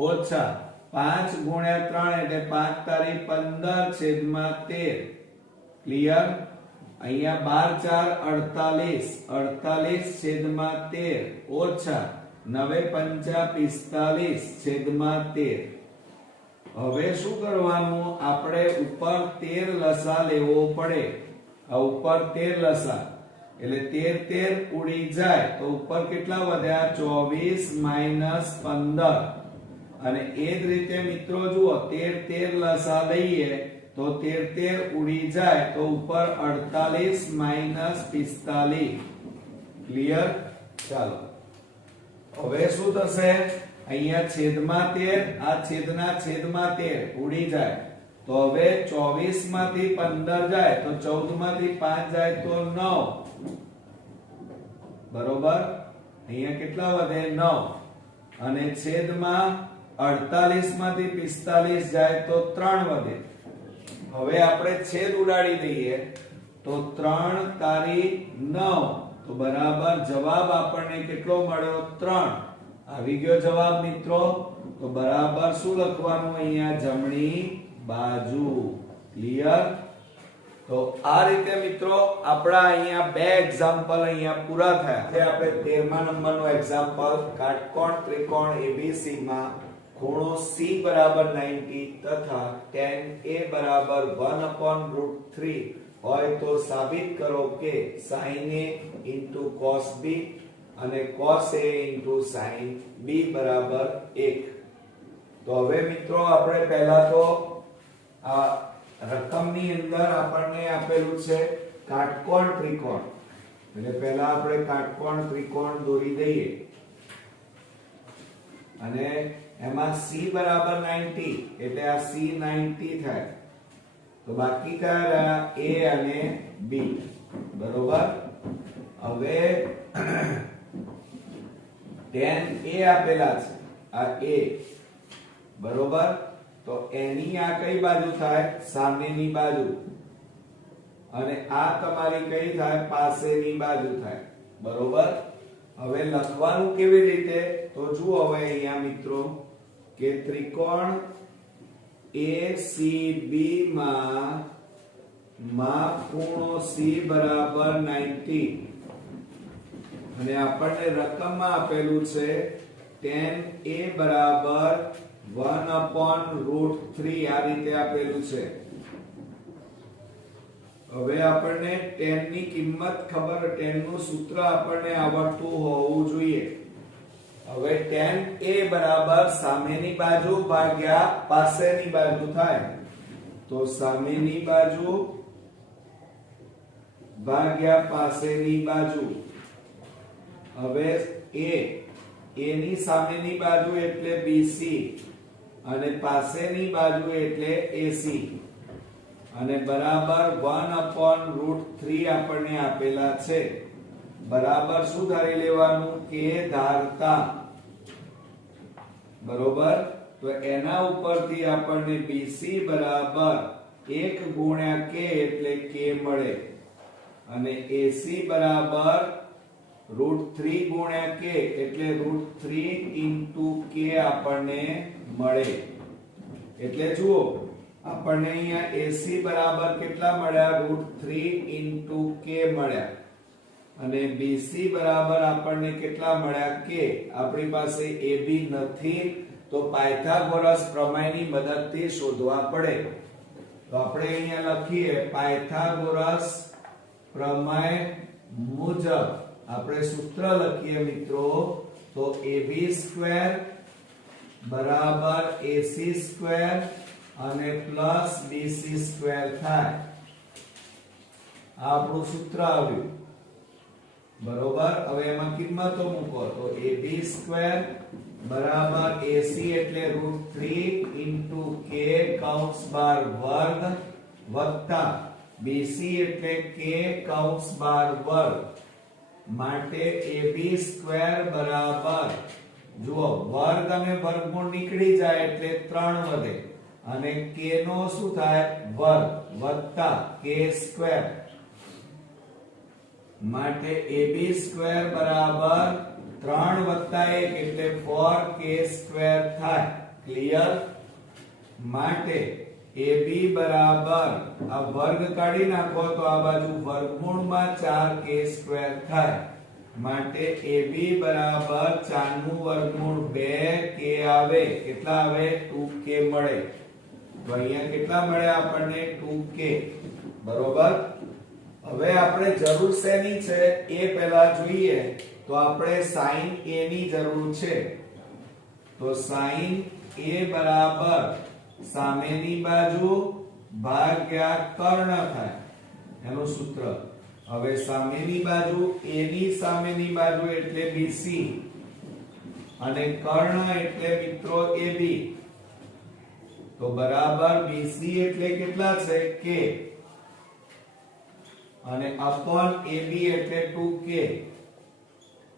ઓછા 5 ગુણ્યા 3 એટલે 5 તારી 15 છેદમાં 13. ક્લિયર? અહીંયા 12 4 48 છેદમાં 13 ઓછા 9 5 45 છેદમાં 13. હવે શું કરવાનું? આપણે ઉપર 13 લસા લેવો પડે. આ ઉપર 13 લસા એટલે 13 ઉડી જાય તો ઉપર કેટલા વધ્યા? 24 માઈનસ 15. અને એ જ રીતે મિત્રો જુઓ 13 લસા લઈએ તો 13 ઉડી જાય તો ઉપર 48 માઈનસ 45. ક્લિયર? ચાલો હવે શું થશે? અહીંયા છેદમાં 13 આ છેદના છેદમાં 13 ઉડી જાય તો હવે 24 માંથી 15 જાય તો 14 માંથી 5 જાય તો 9. બરોબર? અહીંયા કેટલા વધે? 9. અને છેદમાં 48 માંથી 45 જાય તો 3 વધે. હવે આપણે છેદ ઉડાડી દઈએ તો 3 તારી 9 તો બરાબર જવાબ આપણને કેટલો મળ્યો? 3. આવી ગયો જવાબ મિત્રો. તો બરાબર શું લખવાનું? અહીંયા જમણી બાજુ. ક્લિયર? તો આ રીતે મિત્રો આપણા અહીંયા બે એક્ઝામ્પલ અહીંયા પૂરા થયા. જે આપણે 13મા નંબરનો એક્ઝામ્પલ કાટકોણ ત્રિકોણ ABC માં ખૂણો C બરાબર 90 તથા tan A બરાબર 1/√3 હોય તો સાબિત કરો કે sin A * cos B અને cos A * sin B બરાબર 1. તો હવે મિત્રો આપણે પહેલા તો આ રકમની અંદર આપણને આપેલું છે કાટકોણ ત્રિકોણ, એટલે પહેલા આપણે કાટકોણ ત્રિકોણ દોરી દઈએ અને એમાં c બરાબર 90 એટલે આ c 90 થાય, તો બાકી કયા રહ્યા a અને b, બરોબર. હવે tan a આપેલા છે, આ a, બરોબર. તો એની આ કઈ બાજુ થાય? સામેની બાજુ, અને આ તમારી કઈ થાય? પાસેની બાજુ થાય, બરોબર. હવે લખવાનું કેવી રીતે? તો જુઓ હવે અહીંયા મિત્રો કે ત્રિકોણ ACB માં માપ ખૂણો C બરાબર 90 અને આપણને રકમમાં આપેલું છે tan A બરાબર 1/√3 આ રીતે આપેલું છે. હવે આપણને tan ની કિંમત ખબર, tan નું સૂત્ર આપણને આવડતું હોવું જોઈએ. હવે tan A બરાબર સામેની બાજુ ભાગ્યા પાસેની બાજુ થાય, તો સામેની બાજુ ભાગ્યા પાસેની બાજુ. હવે A ની સામેની બાજુ એટલે BC અને પાસેની બાજુ એટલે AC, અને બરાબર 1/√3 આપણને આપેલા છે. બરાબર શું ધારી લેવાનું? કે ધારતા, બરોબર. તો એના ઉપરથી આપણને BC બરાબર 1 ગુણ્યા k એટલે k મળે, અને AC બરાબર √3 ગુણ્યા k એટલે √3 * k આપણને મળે. એટલે જુઓ આપણને અહીંયા AC બરાબર કેટલા મળ્યા? √3 * k મળ્યા, અને BC બરાબર આપણને કેટલા મળ્યા? k. આપણી પાસે AB નથી, તો પાયથાગોરસ પ્રમેયની મદદથી શોધવા પડે. તો આપણે અહીંયા લખીએ પાયથાગોરસ પ્રમેય મુજબ આપણે સૂત્ર લખીએ મિત્રો, તો AB² બરાબર AC² અને પ્લસ BC² થાય. આ આપણું સૂત્ર આવ્યું, બરોબર. હવે એમાં કિંમતો મૂકો, તો AB² બરાબર AC એટલે √3 * k કૌંસ બાર વર્ગ વત્તા BC એટલે k કૌંસ બાર વર્ગ, માટે AB² બરાબર, જુઓ વર્ગ અને વર્ગમૂળ નીકળી જાય એટલે 3 વધે, અને k નો શું થાય? વર્ગ વત્તા k², માટે AB² બરાબર 3 વત્તા 1 એટલે 4k² થાય. ક્લિયર? માટે AB બરાબર, આ વર્ગ કાઢી નાખો તો આ બાજુ વર્ગમૂળમાં 4k² થાય, માટે AB બરાબર 4 નું વર્ગમૂળ 2k આવે. કેટલા આવે? 2k મળે. તો અહીંયા કેટલા મળ્યા આપણને? 2k, બરોબર. હવે આપણે જરૂર શેની છે એ પહેલા જોઈએ, તો આપણે sin A ની જરૂર છે. તો sin A બરાબર સામેની બાજુ ભાગ્યા કર્ણ થાય, એનું સૂત્ર. હવે સામેની બાજુ A ની સામેની બાજુ એટલે BC અને કર્ણ એટલે મિત્રો AB, તો બરાબર BC એટલે કેટલા છે? k, અને અપોન AB એટલે 2k.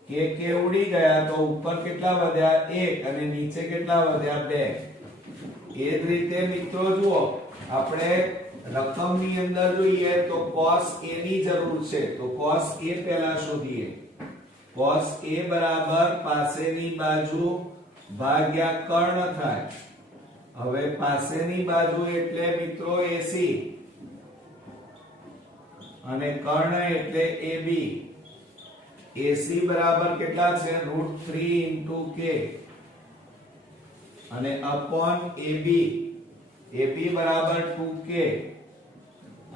k ઉડી ગયા તો ઉપર કેટલા વધ્યા? 1, અને નીચે કેટલા વધ્યા? 2. એ જ રીતે મિત્રો જુઓ આપણે રકમની અંદર જોઈએ તો cos A ની જરૂર છે, તો cos A પહેલા શોધીએ. cos A બરાબર પાસેની બાજુ ભાગ્યા કર્ણ થાય. હવે પાસેની બાજુ એટલે મિત્રો AC અને કર્ણ એટલે AB. AC બરાબર કેટલા છે? √3 * k અને અપોન AB. AB બરાબર 2k.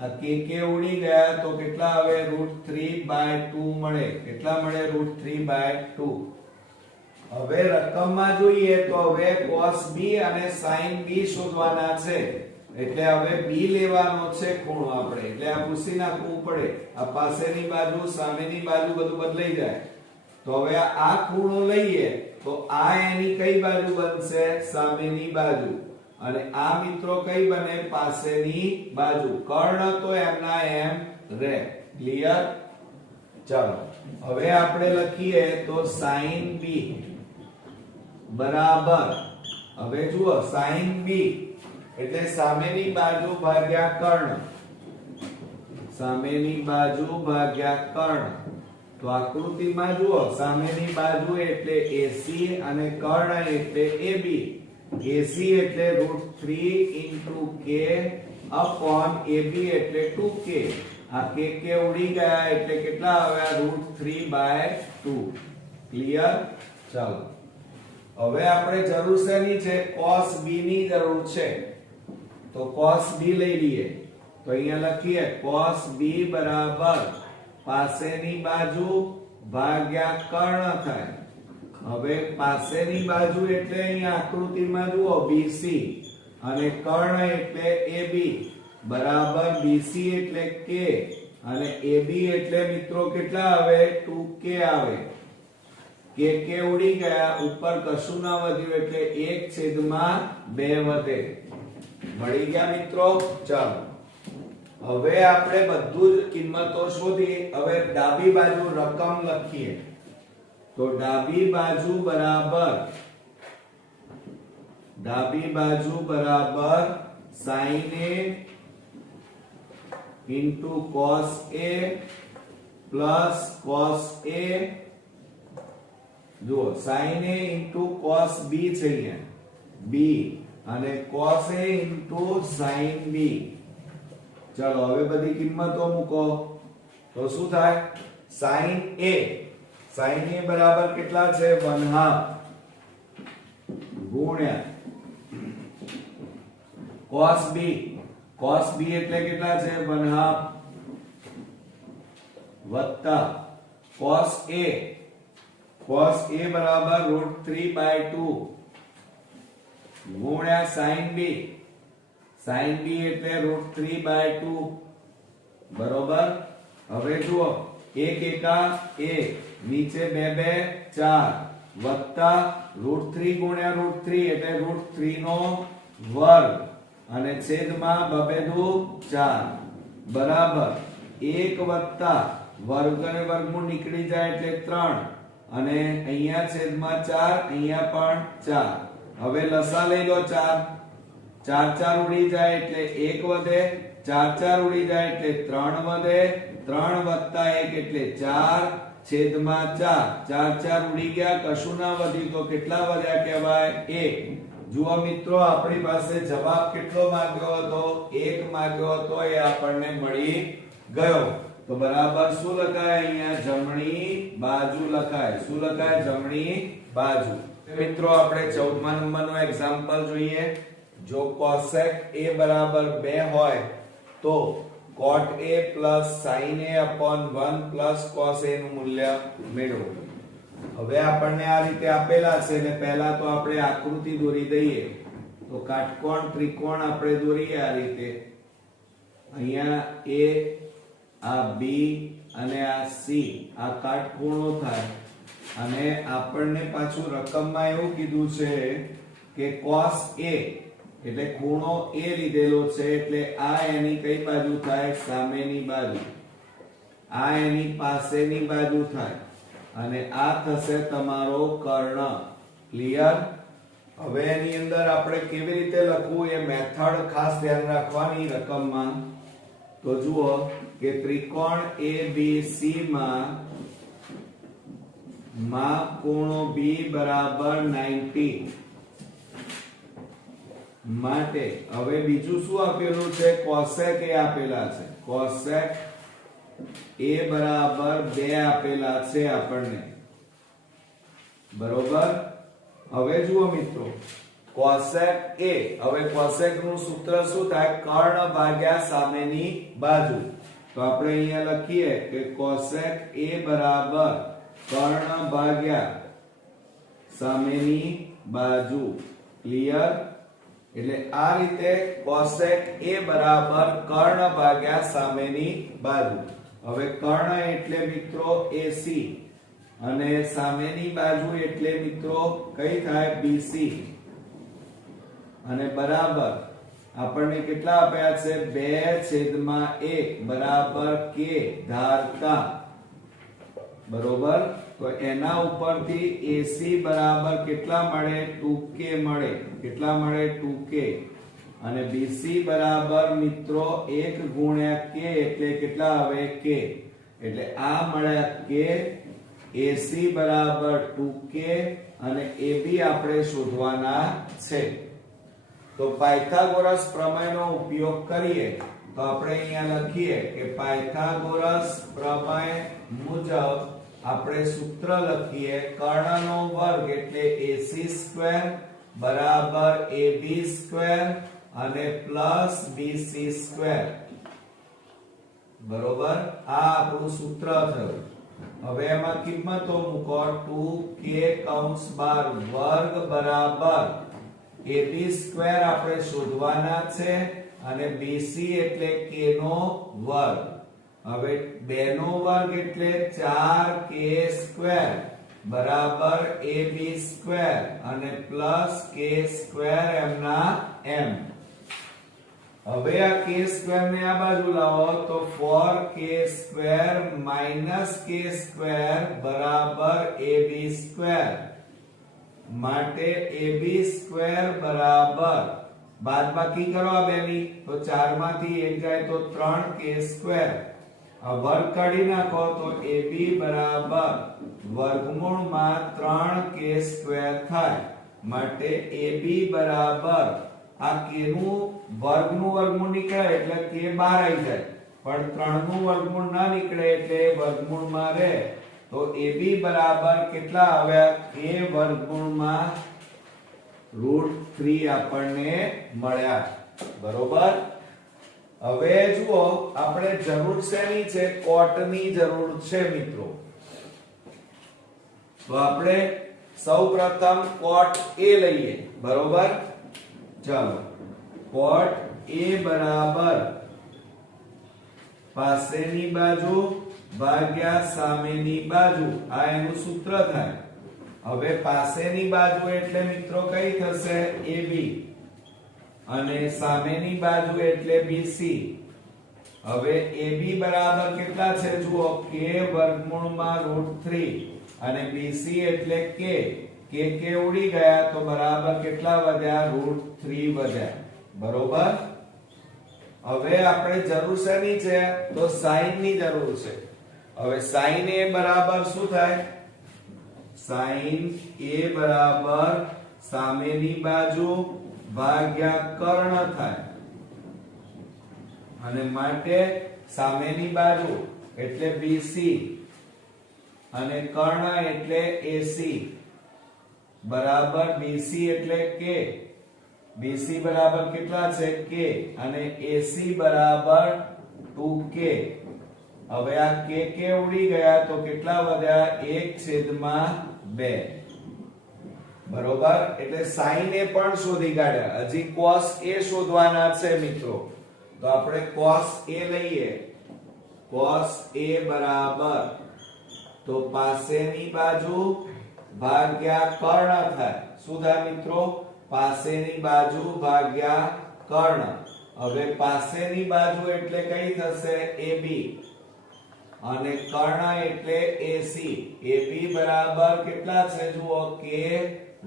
આ k ઉડી ગયા તો કેટલા આવે? √3/2 મળે. કેટલા મળે? √3/2. હવે રકમમાં જોઈએ તો હવે cos B અને sin B શોધવાના છે. એટલે હવે બી લેવાનો છે ખૂણો આપણે, એટલે આ ભૂસી નાખવું પડે. આ પાસેની બાજુ સામેની બાજુ બધું બદલાઈ જાય. તો હવે આ ખૂણો લઈએ તો આ એની કઈ બાજુ બનશે? સામેની બાજુ. અને આ મિત્રો કઈ બને? પાસેની બાજુ. કર્ણ તો એમના એમ રહે. ક્લિયર? ચાલો હવે આપણે લખીએ તો sin b બરાબર, હવે જુઓ sin b એટલે સામેની બાજુ ભાગ્યા કર્ણ, સામેની બાજુ ભાગ્યા કર્ણ. તો આકૃતિમાં જુઓ સામેની બાજુ એટલે AC અને કર્ણ એટલે AB. AC એટલે √3 * k upon AB એટલે 2k. આ k ઉડી ગયા એટલે કેટલા આવ્યા? √3/2. ક્લિયર? ચાલો હવે આપણે જરૂર શેની છે? cos b ની જરૂર છે. તો cos b લઈ લઈએ. તો અહીંયા લખીએ cos b બરાબર પાસેની બાજુ ભાગ્યા કર્ણ થાય. હવે પાસેની બાજુ એટલે અહીંયા આકૃતિમાં જુઓ BC અને કર્ણ એટલે AB બરાબર BC એટલે k અને AB એટલે મિત્રો કેટલા આવે? 2k આવે. k ઉડી ગયા, ઉપર કશું ના વધ્યું એટલે 1/2 વધે. મળી ગયા મિત્રો? ચાલો હવે આપણે બધું જ કિંમતો શોધી. હવે ડાબી બાજુ રકમ લખીએ. તો ડાબી બાજુ બરાબર sin a into cos a plus cos a. જુઓ sin a into cos b છે અહીંયા, b અને cos a into sin b. ચલો હવે બધી કિંમતો મૂકો તો શું થાય? sin a બરાબર કેટલા છે? 1/2 ગુણ્યા cos b એટલે કેટલા છે? 1/2 વત્તા cos a બરાબર √3/2 ગુણ્યા sin b એટલે √3/2 બરોબર. હવે જુઓ 1 એકા 1 નીચે 2 4 વત્તા √3 ગુણ્યા √3 એટલે √3 નો વર્ગ અને છેદમાં 2 2 4 બરાબર 1 વત્તા વર્ગ અને વર્ગમૂળ નીકળી જાય એટલે 3 અને અહીંયા છેદમાં 4 અહીંયા પણ 4. હવે લસા લઈ લો. 4 ઉડી જાય એટલે 1 વધે, 4 ઉડી જાય એટલે 3 વધે, 3 વત્તા 1 એટલે 4 છેદમાં 4 ઉડી ગયા, કશું ના વધ્યું તો કેટલા વધ્યા કહેવાય? 1. જુઓ મિત્રો આપણી પાસે જવાબ કેટલો માંગ્યો હતો? 1 માંગ્યો હતો, એ આપણને મળી ગયો. તો બરાબર શું લખાય અહીંયા? જમણી બાજુ લખાય. શું લખાય? જમણી બાજુ. મિત્રો આપણે 14મા નંબરનો એક્ઝામ્પલ જોઈએ. જો cosec a બરાબર 2 હોય તો cot a plus sin a upon 1 plus cos a નું મૂલ્ય મેળવો. હવે આપણને આ રીતે આપેલા છે એટલે પહેલા તો આપણે આકૃતિ દોરી દઈએ. તો કાટકોણ ત્રિકોણ આપણે દોરીએ આ રીતે. અહીંયા a, આ b અને આ c આ કાટખૂણો થાય. અને આપણને પાછું રકમમાં એવું કીધું છે કે cos a એટલે ખૂણો a લીધેલો છે એટલે આ એની કઈ બાજુ થાય? સામેની બાજુ. આ એની પાસેની બાજુ થાય અને આ થશે તમારો કર્ણ. ક્લિયર? હવે એની અંદર આપણે કેવી રીતે લખવું એ મેથડ ખાસ ધ્યાન રાખવાની રકમમાં. તો જુઓ કે ત્રિકોણ ABC માં માપ ખૂણો B બરાબર 90 માટે હવે બીજું શું આપેલું છે? cosec a આપેલા છે. cosec a બરાબર 2 આપેલા છે આપણને. બરોબર. હવે જુઓ મિત્રો cosec a, હવે cosec નું સૂત્ર શું થાય? કર્ણ ભાગ્યા સામેની બાજુ. તો આપણે અહીંયા લખીએ કે cosec a બરાબર કર્ણ ભાગ્યા સામેની બાજુ. ક્લિયર? એટલે આ રીતે કોસેક a બરાબર કર્ણ ભાગ્યા સામેની બાજુ. હવે કર્ણ એટલે મિત્રો AC અને સામેની બાજુ એટલે મિત્રો કઈ થાય BC અને બરાબર આપણને કેટલા આપ્યા છે 2/1 બરાબર k ધારતા. બરોબર, તો એના ઉપરથી AC બરાબર કેટલા મળે 2k મળે. કેટલા મળે 2k અને BC બરાબર મિત્રો 1 ગુણ્યા k એટલે કેટલા આવે k. એટલે આ મળ્યા k. AC બરાબર 2k અને AB આપણે શોધવાના છે. તો પાયથાગોરસ પ્રમેયનો ઉપયોગ કરીએ તો આપણે અહીંયા લખીએ કે પાયથાગોરસ પ્રમેય મુજબ આપણે સૂત્ર લખીએ કર્ણનો વર્ગ એટલે AC² બરાબર AB² અને પ્લસ BC². બરોબર, આ આપણું સૂત્ર થયું. હવે એમાં કિંમતો મૂકો 2k વર્ગ બરાબર AB² આપણે શોધવાના છે અને BC એટલે k નો વર્ગ. હવે 2 નો વર્ગ એટલે 4k² બરાબર AB² અને પ્લસ k² એમના એમ. હવે આ k² ને આ બાજુ લાવો તો 4k² k² બરાબર AB² માટે AB² બરાબર બાદબાકી કરો આ બેની તો 4 માંથી 1 જાય તો 3k². આ વર્ગ કાઢી નાખો તો AB બરાબર વર્ગમૂળમાં 3k² થાય. માટે AB બરાબર આ k નું વર્ગમૂળ નીકળે એટલે k બહાર આવી જાય, પણ 3 નું વર્ગમૂળ ના નીકળે એટલે વર્ગમૂળમાં રહે. તો AB બરાબર કેટલા આવ્યા k વર્ગમૂળમાં √3 આપણને મળ્યા. બરોબર, હવે જુઓ આપણે જરૂર શેની છે કોટની જરૂર છે મિત્રો. તો આપણે સૌપ્રથમ કોટ A લઈએ. બરોબર, ચાલો કોટ A બરાબર પાસેની બાજુ ભાગ્યા સામેની બાજુ. આ એનું સૂત્ર થાય. હવે પાસેની બાજુ એટલે મિત્રો કઈ થશે AB અને સામેની બાજુ એટલે BC. હવે AB બરાબર કેટલા છે જુઓ k વર્ગમૂળમાં √3 અને BC એટલે k ઉડી ગયા તો બરાબર કેટલા વધ્યા √3 વધ્યા. બરોબર, હવે આપણે જરૂર શેની છે તો સાઈન ની જરૂર છે. હવે સાઈન A બરાબર શું થાય સાઈન A બરાબર સામેની બાજુ ભાગ્યા કર્ણ થાય. અને માટે સામેની બાજુ એટલે BC અને કર્ણ એટલે AC બરાબર BC એટલે k. BC બરાબર કેટલા છે k અને AC બરાબર 2k. હવે આ k ઉડી ગયા તો કેટલા વધ્યા 1/2. બરોબર, એટલે sin A પણ શોધી કાઢ્યા. હજી cos A શોધવાના છે મિત્રો. તો આપણે cos A લઈએ. cos A બરાબર તો પાસેની બાજુ ભાગ્યા કર્ણ થાય. શું થાય મિત્રો પાસેની બાજુ ભાગ્યા કર્ણ. હવે પાસેની બાજુ એટલે કઈ થશે AB અને કર્ણ એટલે AC. AB બરાબર કેટલા છે જુઓ k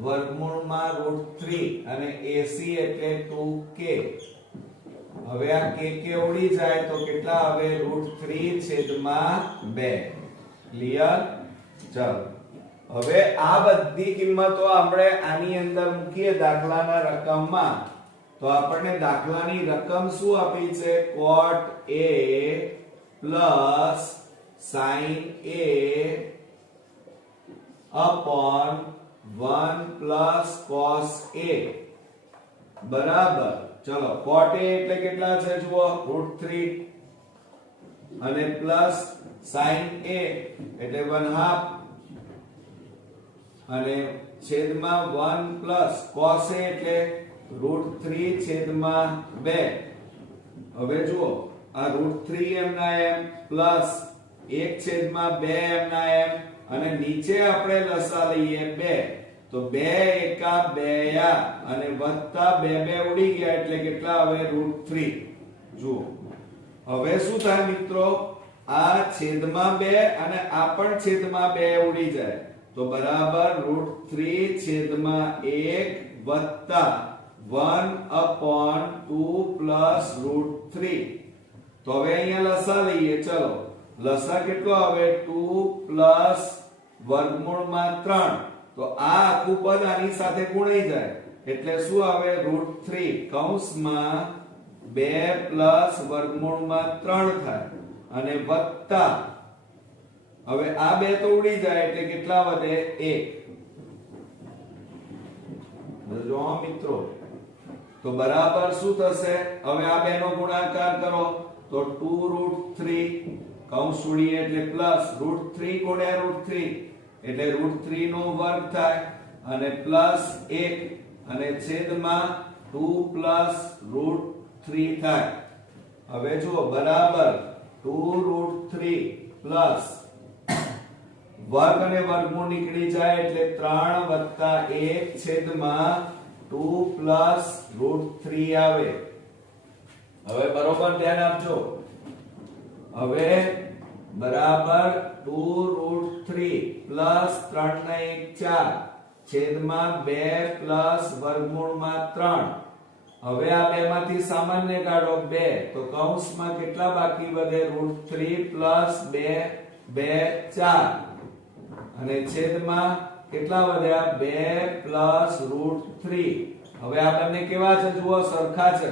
વર્ગમૂળમાં √3 અને AC એટલે 2k. હવે આ k ઉડી જાય તો કેટલા આવે √3/2. ક્લિયર? ચાલો હવે આ બધી કિંમતો આપણે આની અંદર મૂકીએ દાખલાના રકમમાં. તો આપણને દાખલાની રકમ શું આપી છે cot A plus sin A upon 1 plus cos A બરાબર. ચલો cot A એટલે કેટલા છે જુઓ √3 અને પ્લસ sin A એટલે 1/2 અને છેદમાં 1 પ્લસ cos A એટલે √3 છેદમાં 2. હવે જુઓ આ √3 એમ ના એમ પ્લસ 1 છેદમાં 2 એમ ના એમ અને નીચે આપણે લસા લઈએ 2 તો 2 એકા 2 આ અને વત્તા 2 ઉડી ગયા એટલે કેટલા હવે √3. જુઓ હવે શું થાય મિત્રો આ છેદમાં 2 અને આ પણ છેદમાં 2 ઉડી જાય તો બરાબર √3 છેદમાં 1 વત્તા 1/2 પ્લસ √3. તો હવે અહીંયા લસા લઈએ ચલો લસા કેટલો આવે 2 પ્લસ વર્ગમૂળમાં 3 તો આ આખું પદ આની સાથે ગુણાઈ જાય એટલે શું આવે √3 કૌંસમાં 2 પ્લસ વર્ગમૂળમાં 3 થાય અને વત્તા હવે આ બે તો ઉડી જાય એટલે કેટલા વધે 1. જો મિત્રો તો બરાબર શું થશે હવે આ બે નો ગુણાકાર કરો તો 2√3 કૌંસ ઉડીએ એટલે પ્લસ √3 ગુણ્યા √3 એટલે √3 નો વર્ગ થાય અને પ્લસ 1 અને છેદમાં 2 પ્લસ √3 થાય. હવે જુઓ બરાબર 2√3 પ્લસ વર્ગ અને વર્ગમૂળ નીકળી જાય એટલે 3 વત્તા 1 છેદમાં 2 પ્લસ √3 આવે. હવે બરોબર ધ્યાન આપજો. હવે બરાબર 2√3 પ્લસ 3 ને 1 4 છેદમાં 2 પ્લસ વર્ગમૂળમાં 3. હવે આ બે માંથી સામાન્ય કાઢો 2 તો કૌંસમાં કેટલા બાકી વધે √3 પ્લસ 2 2 4 અને છેદમાં કેટલા વધ્યા 2 પ્લસ √3. હવે આ બંને કેવા છે જુઓ સરખા છે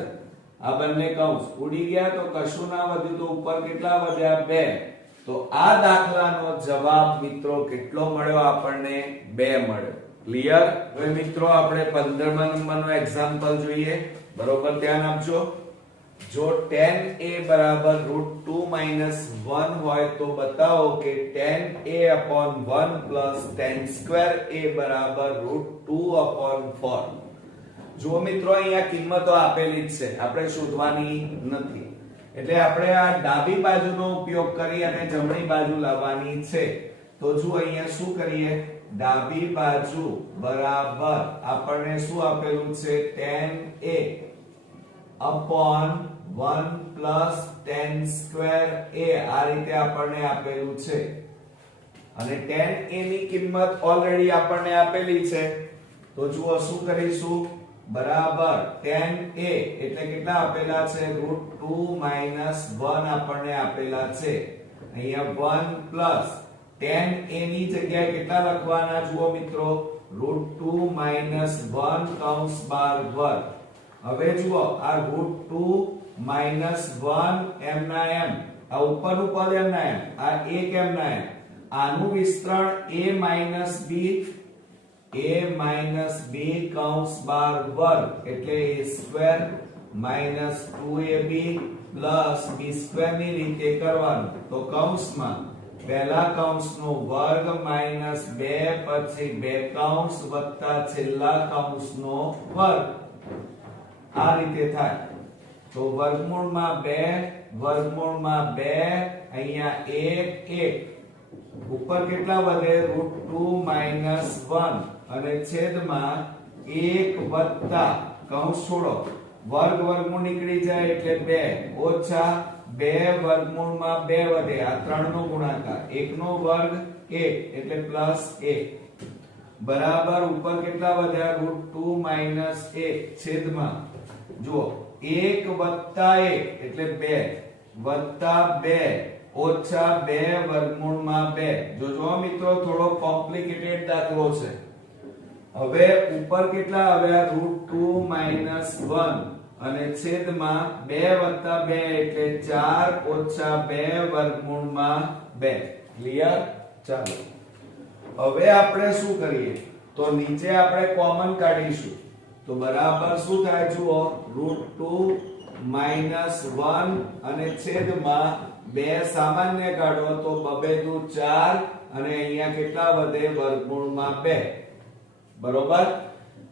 આ બંને કૌંસ ઉડી ગયા તો કશું ના વધ્યું તો ઉપર કેટલા વધ્યા 2. તો આ દાખલાનો જવાબ મિત્રો કેટલો મળ્યો આપણને 2 મળ્યો. ક્લિયર. હવે મિત્રો આપણે 15મા નંબરનો એક્ઝામ્પલ જોઈએ. બરોબર ધ્યાન આપજો. જો tan a બરાબર √2 - 1 હોય તો બતાવો કે tan a/1 પ્લસ tan2a બરાબર √2/4. જો મિત્રો અહીંયા કિંમતો આપેલી જ છે આપણે શોધવાની નથી એટલે આપણે આ ડાબી બાજુનો ઉપયોગ કરી અને જમણી બાજુ લાવવાની છે. તો જો અહીંયા શું કરીએ ડાબી બાજુ બરાબર આપણને શું આપેલું છે tan a/1 પ્લસ tan2a આ રીતે આપણને આપેલું છે અને tan a ની કિંમત ઓલરેડી આપણને આપેલી છે. તો જુઓ શું કરીશું બરાબર tan a એટલે કેટલા આપેલા છે √2 - 1 આપણને આપેલા છે. અહીંયા 1 પ્લસ tan a ની જગ્યાએ કેટલા લખવાના જુઓ મિત્રો √2 - 1 કૌંસ બાર વર્ગ. હવે જુઓ આ √2 - 1 એમ ના એમ આ ઉપરનું પદ એમ ના એમ આ 1 એમ ના એમ આનું વિસ્તરણ a - b કૌંસ બાર વર્ગ એટલે a² - 2ab પ્લસ b² ની રીતે કરવાનું. તો કૌંસમાં પહેલા કૌંસનો વર્ગ માઈનસ 2 પછી 2 કૌંસ વત્તા છેલ્લા કૌંસનો વર્ગ આ રીતે થાય. તો વર્ગમૂળમાં 2 અહીંયા 1 ઉપર કેટલા વધે √2 - 1 અને છેદમાં 1 વત્તા કૌંસ છોડો વર્ગ વર્ગમૂળ નીકળી જાય એટલે 2 ઓછા 2 વર્ગમૂળમાં 2 વધે આ 3 નો ગુણાકાર 1 નો વર્ગ 1 એટલે પ્લસ 1 બરાબર ઉપર કેટલા વધ્યા √2 - 1 છેદમાં જુઓ 1 વત્તા 1 એટલે 2 વત્તા 2 ઓછા 2 વર્ગમૂળમાં 2. જો મિત્રો થોડો કોમ્પ્લિકેટેડ દાખલો છે. હવે ઉપર કેટલા આવ્યા √2 - 1 અને છેદમાં 2 વત્તા 2 એટલે 4 ઓછા 2 વર્ગમૂળમાં 2. ક્લિયર. ચાલો હવે આપણે શું કરીએ તો નીચે આપણે કોમન કાઢીશું તો બરાબર શું થાય જુઓ √2 - 1 અને છેદમાં 2 સામાન્ય કાઢો તો 2 દુ 4 અને અહીંયા કેટલા વધે વર્ગમૂળમાં 2. બરોબર.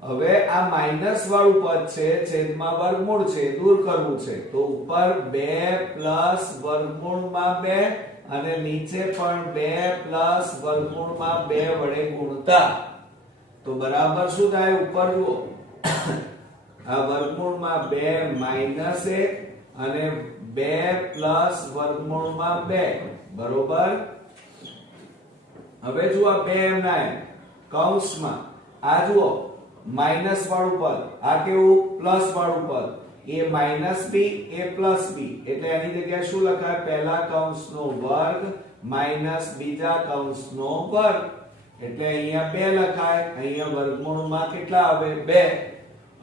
હવે આ માઈનસ વાળું પદ છે છેદમાં વર્ગમૂળ છે દૂર કરવું છે તો ઉપર 2 પ્લસ વર્ગમૂળમાં 2 અને નીચે પણ 2 પ્લસ વર્ગમૂળમાં 2 વડે ગુણતા તો બરાબર શું થાય ઉપર જુઓ આ વર્ગમૂળમાં 2 માઈનસ 1 અને 2 પ્લસ વર્ગમૂળમાં 2 બરોબર હવે જુઓ 2 એમના એમ કૌંસમાં આ જુઓ માઈનસ વાળું પદ આ કેવું પ્લસ વાળું પદ a minus b a plus b એટલે એની જગ્યાએ શું લખાય પહેલા કૌંસનો વર્ગ માઈનસ બીજા કૌંસનો વર્ગ એટલે અહીંયા 2 લખાય અહીંયા વર્ગમૂળમાં કેટલા આવે 2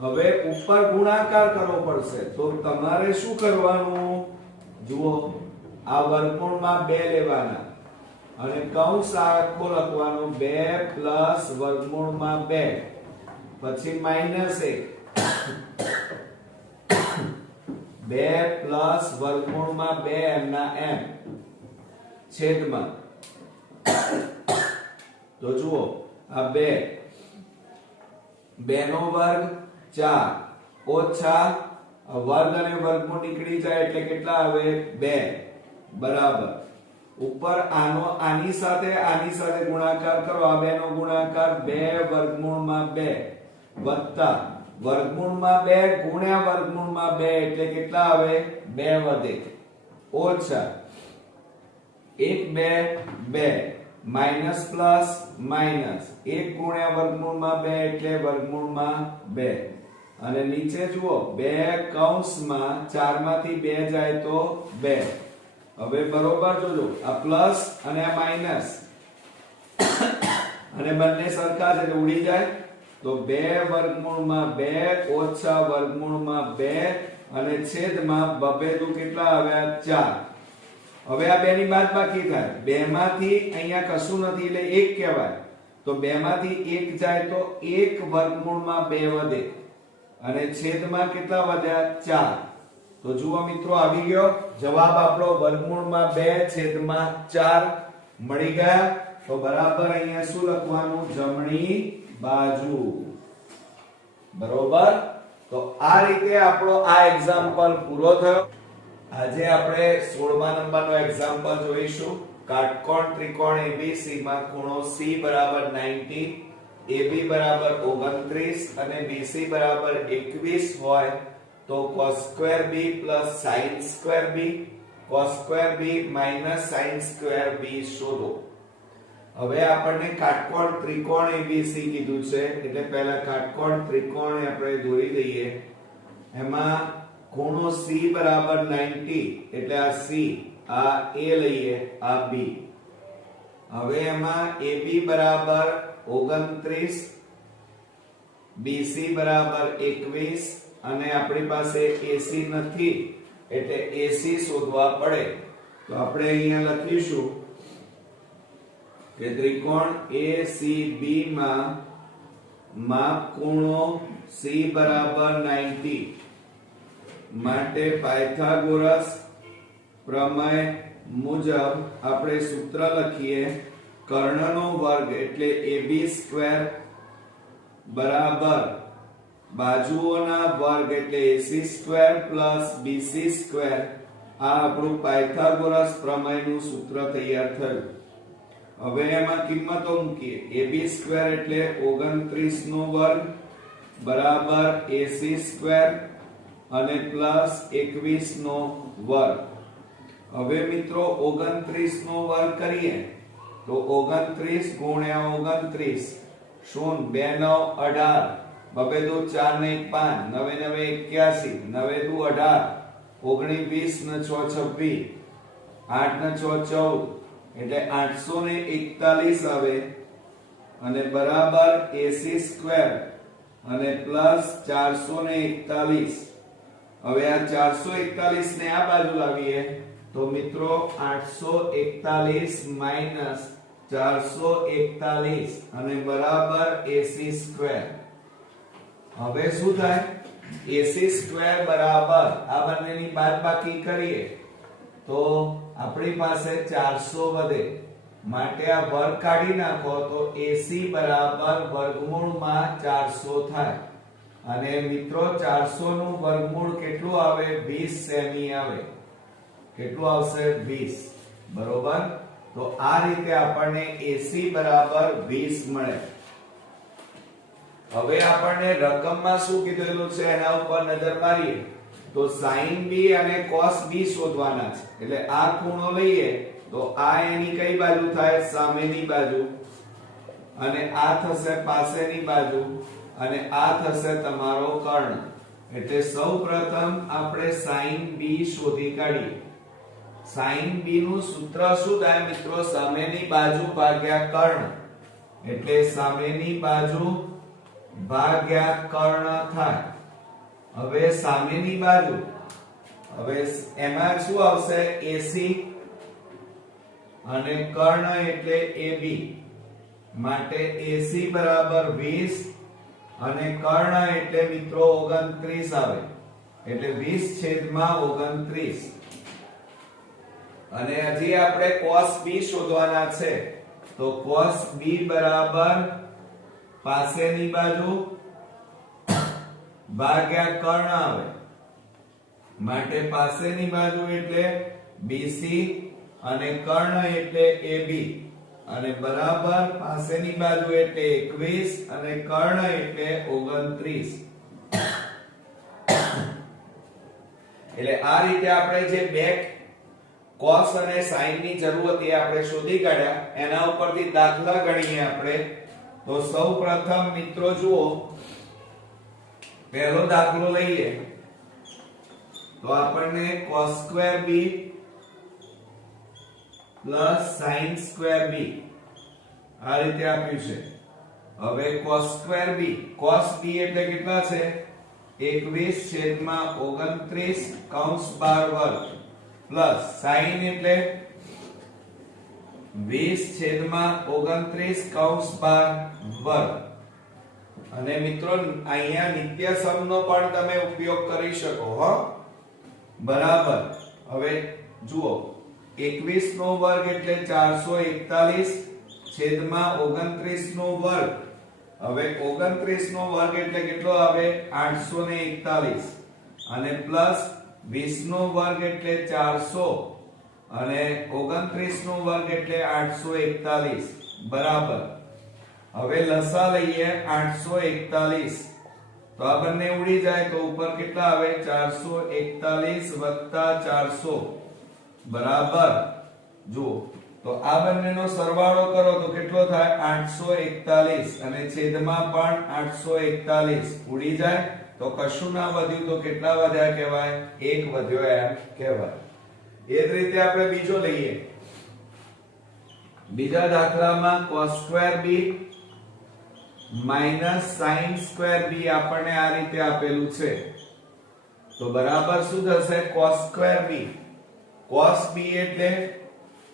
હવે ઉપર ગુણાકાર કરવો પડશે તો તમારે શું કરવાનું જુઓ આ વર્ગમૂળમાં 2 લેવાના અને કૌંસ આખો લખવાનો 2 પ્લસ વર્ગમૂળમાં 2 પછી માઈનસ 1 2 પ્લસ વર્ગમૂળમાં 2 એમના એમ છેદમાં તો જુઓ આ 2 નો વર્ગ 4 ઓછા વર્ગ અને વર્ગમૂળ નીકળી જાય એટલે કેટલા આવે 2 બરાબર ઉપર આની સાથે ગુણાકાર કરો આ 2 નો ગુણાકાર 2 વર્ગમૂળમાં 2 વત્તા વર્ગમૂળમાં 2 ગુણ્યા વર્ગમૂળમાં 2 એટલે કેટલા આવે 2 વધે ઓછા 1 2 2 માઈનસ પ્લસ માઈનસ 1 ગુણ્યા વર્ગમૂળમાં 2 એટલે વર્ગમૂળમાં 2 અને નીચે જુઓ 2 કૌંસમાં 4 માંથી 2 જાય તો 2 હવે બરોબર જોજો આ પ્લસ અને આ માઈનસ અને બંને સરખા છે એટલે ઉડી જાય તો 2 વર્ગમૂળમાં 2 ઓછા વર્ગમૂળમાં 2 અને છેદમાં બબે દુ કેટલા આવ્યા 4 હવે આ 2 ની બાદબાકી થાય 2 માંથી અહીંયા કશું નથી એટલે 1 કહેવાય તો 2 માંથી 1 જાય તો 1 વર્ગમૂળમાં 2 વધે અને છેદમાં કેટલા વધ્યા 4 તો જુઓ મિત્રો આવી ગયો જવાબ આપણો વર્ગમૂળમાં 2 છેદમાં 4 મળી ગયા તો બરાબર અહીંયા શું લખવાનું જમણી બાજુ બરોબર તો આ રીતે આપણો આ એક્ઝામ્પલ પૂરો થયો આજે આપણે 16મા નંબરનો એક્ઝામ્પલ જોઈશું કાટકોણ ત્રિકોણ ABC માં ખૂણો C બરાબર 90 AB બરાબર 29 અને BC બરાબર 21 હોય તો cos2b sin2b cos2b sin2b શોધો હવે આપણને કાટકોણ ત્રિકોણ ABC કીધું છે એટલે પહેલા કાટકોણ ત્રિકોણ આપણે દોરી દઈએ એમાં ખૂણો C બરાબર 90 એટલે આ C આ A લઈએ આ B હવે એમાં AB બરાબર 29 BC બરાબર 21 અને આપણી પાસે AC નથી એટલે AC શોધવા પડે તો આપણે અહીંયા લખીશું કે ત્રિકોણ ACB માં માપ ખૂણો C બરાબર 90 માટે પાયથાગોરસ પ્રમેય મુજબ આપણે સૂત્ર લખીએ કર્ણનો વર્ગ એટલે AB² બરાબર બાજુઓના વર્ગ એટલે AC² BC² આ આપણું પાયથાગોરસ પ્રમેયનું સૂત્ર તૈયાર થયું હવે એમાં કિંમતો મૂકીએ AB² એટલે 29 નો વર્ગ બરાબર AC² અને પ્લસ 21 નો વર્ગ હવે મિત્રો 29 નો વર્ગ કરીએ તો 29 ગુણ્યા 29 શૂન 2 9 18 બબે દુ 4 ને 1 5 9 9 81 9 દુ 18 19 ને 6 26 8 ને 6 14 એટલે 841 આવે અને બરાબર AC² અને પ્લસ 441 હવે આ 441 ને આ બાજુ લાવીએ તો મિત્રો 841 માઈનસ 441 અને બરાબર AC² હવે શું થાય AC² બરાબર આ બંનેની બાદબાકી કરીએ તો આપણી પાસે 400 વધે માટે આ વર્ગ કાઢી નાખો તો AC બરાબર વર્ગમૂળમાં 400 થાય અને મિત્રો 400 નું વર્ગમૂળ કેટલું આવે 20 સેમી આવે કેટલું આવશે 20 બરોબર તો આ રીતે આપણને AC બરાબર 20 મળે હવે આપણને રકમમાં શું કીધેલું છે એના ઉપર નજર મારીએ તો sin b અને cos b શોધવાના છે એટલે આ ખૂણો લઈએ તો આ એની કઈ બાજુ થાય સામેની બાજુ અને આ થશે પાસેની બાજુ અને આ થશે તમારો કર્ણ એટલે સૌપ્રથમ આપણે sin b શોધી કાઢીએ sin b નું સૂત્ર શું થાય મિત્રો સામેની બાજુ ભાગ્યા કર્ણ એટલે સામેની બાજુ ભાગ્યા કર્ણ થાય હવે સામેની બાજુ હવે એમાં શું આવશે AC અને કર્ણ એટલે AB માટે AC બરાબર 20 અને કર્ણ એટલે મિત્રો 29 આવે એટલે 20/29 અને હજી આપણે cos b શોધવાના છે તો cos b બરાબર પાસેની બાજુ ભાગ્યા કર્ણ આવે માટે પાસેની બાજુ એટલે BC અને કર્ણ એટલે AB અને બરાબર પાસેની બાજુ એટલે 21 અને કર્ણ એટલે 29 એટલે આ રીતે આપણે જે બે cos અને sin ની જરૂર હતી આપણે શોધી કાઢ્યા એના ઉપરથી દાખલા ગણીએ આપણે તો સૌપ્રથમ મિત્રો જુઓ પહેલો દાખલો લઈએ તો આપણને cos2b sin2b આ રીતે આપ્યું છે હવે cos2b cos b એટલે કેટલા છે 21/29 કૌંસ 12 વર્ગ પ્લસ sin એટલે 20/29 કૌંસ 12 વર્ગ અને મિત્રો અહીંયા નિત્યસમનો પણ તમે ઉપયોગ કરી શકો હો બરાબર હવે જુઓ 21 નો વર્ગ એટલે 441/29 નો વર્ગ હવે 29 નો વર્ગ એટલે કેટલો આવે 841 અને પ્લસ 20 નો વર્ગ એટલે 400 અને 29 નો વર્ગ એટલે 841 બરાબર હવે લસા લઈએ 841 તો આ બંને ઉડી જાય તો ઉપર કેટલા આવે 441 400 બરાબર જુઓ તો આ બંનેનો સરવાળો કરો તો કેટલો થાય 841 અને છેદમાં પણ 841 ઉડી જાય તો કશું ના વધ્યું તો કેટલા વધ્યા કહેવાય 1 વધ્યો એમ કહેવાય એ જ રીતે આપણે બીજો લઈએ બીજા દાખલામાં cos2b sin2b આપણને આ રીતે આપેલું છે તો બરાબર શું થશે cos2b cos b એટલે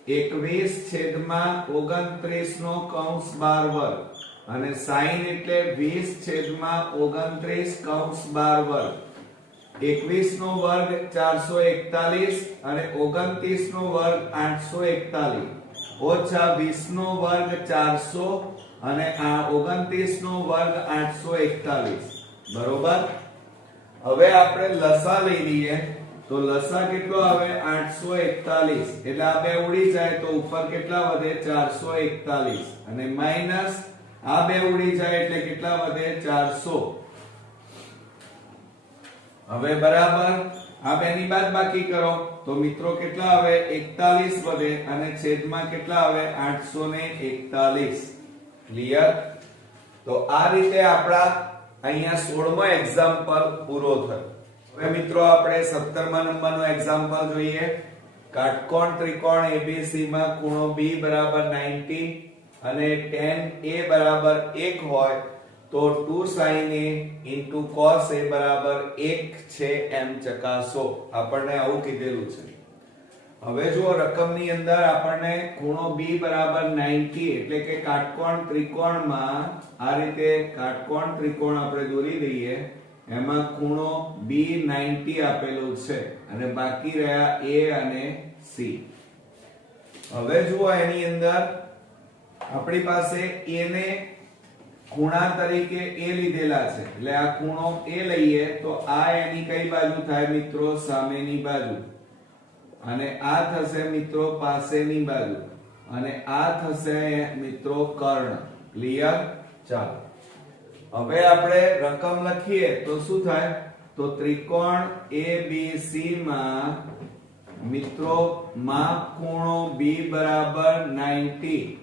21/29 નો કૌંસ 12 વર્ગ અને sin એટલે 20/29 કૌંસ 12 વર્ગ 21 નો વર્ગ 441 અને 29 નો વર્ગ 841 ઓછા 20 નો વર્ગ 400 અને આ 29 નો વર્ગ 841 બરોબર હવે આપણે લસા લઈ લઈએ તો લસા કેટલો આવે 841 એટલે આ બે ઉડી જાય તો ઉપર કેટલા વધે 441 અને માઈનસ આ બે ઉડી જાય એટલે કેટલા વધે 400 હવે બરાબર આ બેની બાદબાકી કરો તો મિત્રો કેટલા આવે 41 વધે અને છેદમાં કેટલા આવે 841 ક્લિયર તો આ રીતે આપડા અહીંયા 16મો એક્ઝામ્પલ પૂરો થયો હવે મિત્રો આપણે 17મા નંબરનો એક્ઝામ્પલ જોઈએ કાટકોણ ત્રિકોણ ABC માં ખૂણો B બરાબર 90 અને tan A બરાબર 1 હોય તો 2 sin A into cos A બરાબર 1 છે એમ ચકાસો આપણને આવું કીધેલું છે હવે જો રકમની અંદર આપણને ખૂણો B બરાબર 90 એટલે કે કાટકોણ ત્રિકોણમાં આ રીતે કાટકોણ ત્રિકોણ આપણે દોરી દઈએ એમાં ખૂણો B 90 આપેલું છે અને બાકી રહ્યા A અને C હવે જુઓ એની અંદર આપણી પાસે a ને ખૂણા તરીકે a લીધેલા છે, એટલે આ ખૂણો a લઈએ તો આ એની કઈ બાજુ થાય મિત્રો? સામેની બાજુ. અને આ થશે મિત્રો પાસેની બાજુ, અને આ થશે મિત્રો કર્ણ. ક્લિયર? ચાલો હવે આપણે રકમ લખીએ તો શું થાય? તો ત્રિકોણ ABC માં મિત્રો માપ ખૂણો B બરાબર 90,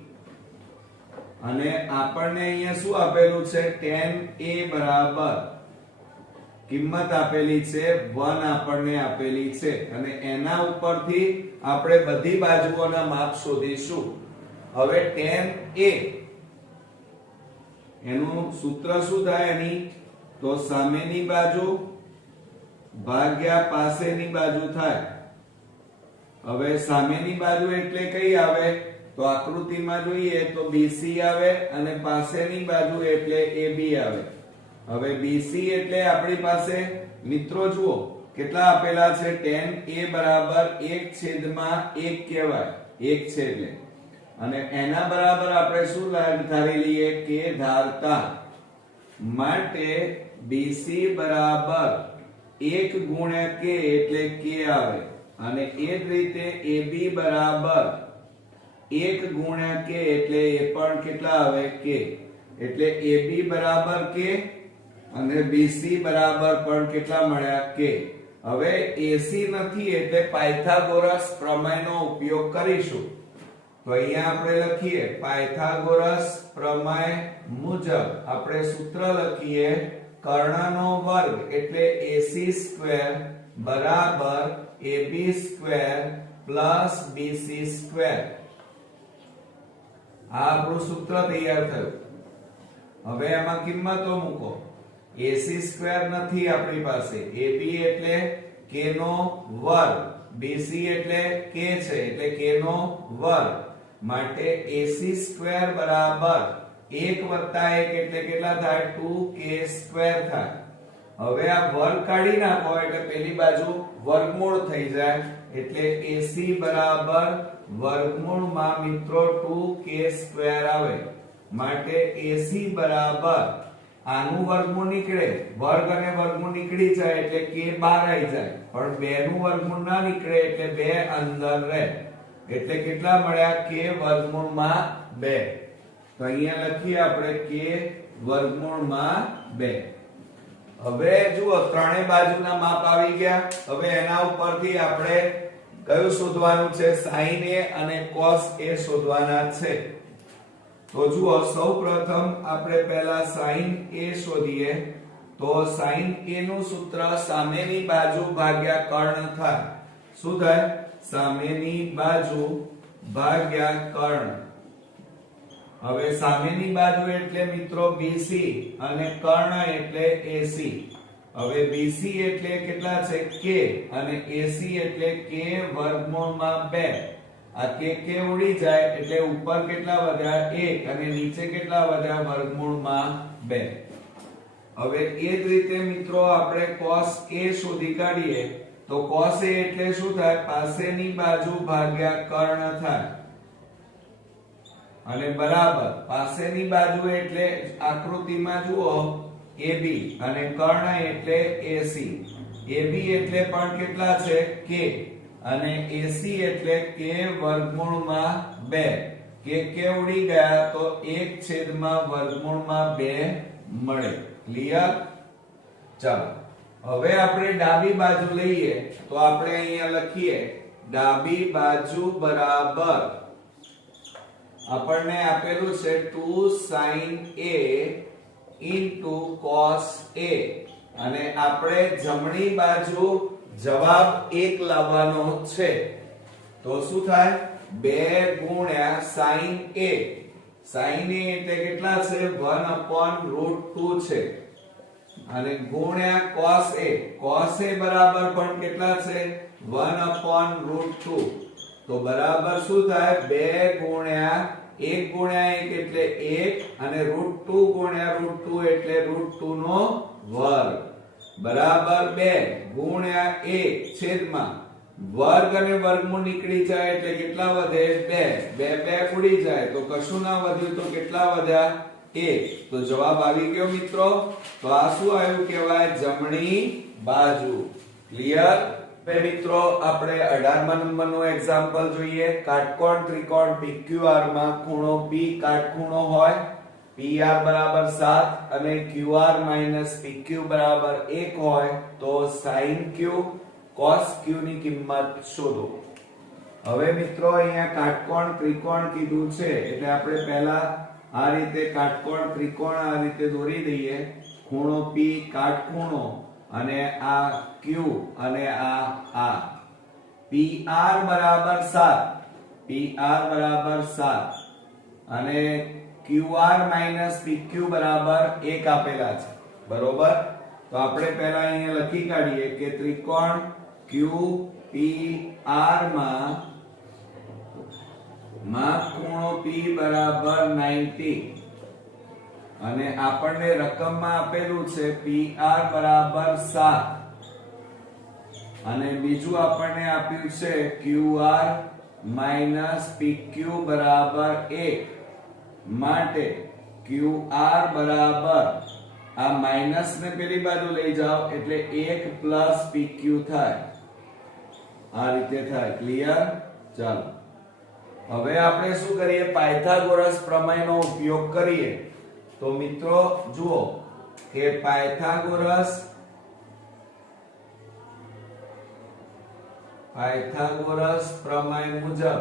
અને આપણને અહીંયા શું આપેલું છે? tan A બરાબર કિંમત આપેલી છે 1 આપણને આપેલી છે, અને એના ઉપરથી આપણે બધી બાજુઓના માપ શોધીશું. હવે tan A એનું સૂત્ર શું થાય એની? તો સામેની બાજુ ભાગ્યા પાસેની બાજુ થાય. હવે સામેની બાજુ એટલે કઈ આવે? તો આકૃતિમાં જોઈએ તો BC આવે, અને પાસેની બાજુ એટલે AB આવે. હવે BC એટલે આપણી પાસે મિત્રો જુઓ કેટલા આપેલા છે? tan A બરાબર 1/1 કહેવાય, 1 છે એટલે, અને એના બરાબર આપણે શું ધારી લઈએ? કે ધારતા. માટે BC બરાબર 1 ગુણ્યા k એટલે k આવે, અને એ જ રીતે AB બરાબર 1 ગુણ્યા k એટલે એ પણ કેટલા આવે? k. એટલે AB બરાબર k અને BC બરાબર પણ કેટલા મળ્યા? k. હવે AC નથી એટલે પાયથાગોરસ પ્રમેયનો ઉપયોગ કરીશું. તો અહીંયા આપણે લખીએ પાયથાગોરસ પ્રમેય મુજબ આપણે સૂત્ર લખીએ કર્ણનો વર્ગ એટલે AC² બરાબર AB² પ્લસ BC². આ આપણું સૂત્ર તૈયાર થયું. હવે એમાં કિંમતો મૂકો. AC² નથી આપણી પાસે, AB એટલે k નો વર્ગ, BC એટલે k છે એટલે k નો વર્ગ, માટે AC² બરાબર 1 વત્તા 1 એટલે કેટલા થાય? 2k² થાય. હવે આ વર્ગ કાઢી નાખો એટલે પેલી બાજુ વર્ગમૂળ થઈ જાય, એટલે AC બરાબર વર્ગમૂળમાં મિત્રો 2k² આવે. માટે AC બરાબર આનું વર્ગમૂળ નીકળે, વર્ગ અને વર્ગમૂળ નીકળી જાય એટલે k બહાર આવી જાય, પણ 2 નું વર્ગમૂળ ના નીકળે એટલે 2 અંદર રહે, એટલે કેટલા મળ્યા? k વર્ગમૂળમાં 2. તો અહીંયા લખીએ આપણે k વર્ગમૂળમાં 2. હવે જુઓ ત્રણેય બાજુના માપ આવી ગયા. હવે એના ઉપરથી આપણે કયું શોધવાનું છે? sin A અને cos A શોધવાના છે. તો જુઓ સૌપ્રથમ આપણે પહેલા sin A શોધીએ. તો sin A નું સૂત્ર સામેની બાજુ ભાગ્યા કર્ણ થાય. શું થાય? સામેની બાજુ ભાગ્યા કર્ણ. હવે સામેની બાજુ એટલે મિત્રો BC અને કર્ણ એટલે AC. હવે BC એટલે કેટલા છે? k, અને AC એટલે k વર્ગમૂળમાં 2. આ k ઉડી જાય એટલે ઉપર કેટલા વધ્યા? 1, અને નીચે કેટલા વધ્યા? વર્ગમૂળમાં 2. હવે એ જ રીતે મિત્રો આપણે cos A શોધી કાઢીએ. તો cos A એટલે શું થાય? પાસેની બાજુ ભાગ્યા કર્ણ થાય, અને બરાબર પાસેની બાજુ એટલે આકૃતિમાં જુઓ AB, અને કર્ણ એટલે AC. AB એટલે પણ કેટલા છે? k, અને AC એટલે k વર્ગમૂળમાં 2. k ઉડી ગયા તો 1/વર્ગમૂળમાં 2 મળે. ક્લિયર? ચાલો હવે આપણે ડાબી બાજુ લઈએ. તો આપણે અહીંયા લખીએ ડાબી બાજુ બરાબર આપણને આપેલું છે 2sin A into cos A, અને આપણે જમણી બાજુ જવાબ 1 લાવવાનો છે. તો શું થાય? 2 ગુણ્યા sin A. sin A એટલે કેટલા છે? 1/√2 છે, અને ગુણ્યા cos A. cos A બરાબર પણ કેટલા છે? 1/√2. તો બરાબર શું થાય? 2 ગુણ્યા 1 ગુણ્યા 1 એટલે 1, અને √2 ગુણ્યા √2 એટલે √2 નો વર્ગ, બરાબર 2 ગુણ્યા 1 છેદમાં વર્ગ અને વર્ગમૂળ નીકળી જાય એટલે કેટલા વધે? 2 2 ઉડી જાય તો કશું ના વધ્યું તો કેટલા વધ્યા? 1. તો જવાબ આવી ગયો મિત્રો. તો આ શું આવ્યું કહેવાય? જમણી બાજુ. ક્લિયર? હવે મિત્રો આપણે 18મા નંબરનું એક્ઝામ્પલ જોઈએ. કાટકોણ ત્રિકોણ PQR માં ખૂણો P કાટખૂણો હોય, PR બરાબર 7 અને QR PQ બરાબર 1 હોય તો sin Q cos Q ની કિંમત શોધો. હવે મિત્રો અહીંયા કાટકોણ ત્રિકોણ કીધું છે એટલે આપણે પહેલા આ રીતે કાટકોણ ત્રિકોણ આ રીતે દોરી દઈએ. ખૂણો P કાટખૂણો અને આ Q અને આ PR બરાબર 7 અને QR PQ બરાબર 1 આપેલા છે. બરોબર? તો આપણે પહેલા અહીંયા લખી કાઢીએ કે ત્રિકોણ QPR માં ખૂણો P બરાબર 90 અને આપણને રકમમાં આપેલું છે PR બરાબર 7 અને બીજું આપણને આપ્યું છે QR PQ બરાબર 1 માટે QR બરાબર આ માઈનસ ને પેલી બાજુ લઈ જાઓ એટલે 1 પ્લસ PQ થાય. આ રીતે થાય. ક્લિયર? ચાલો હવે આપણે શું કરીએ? પાયથાગોરસ પ્રમેયનો ઉપયોગ કરીએ. તો મિત્રો જુઓ કે પાયથાગોરસ પ્રમેય મુજબ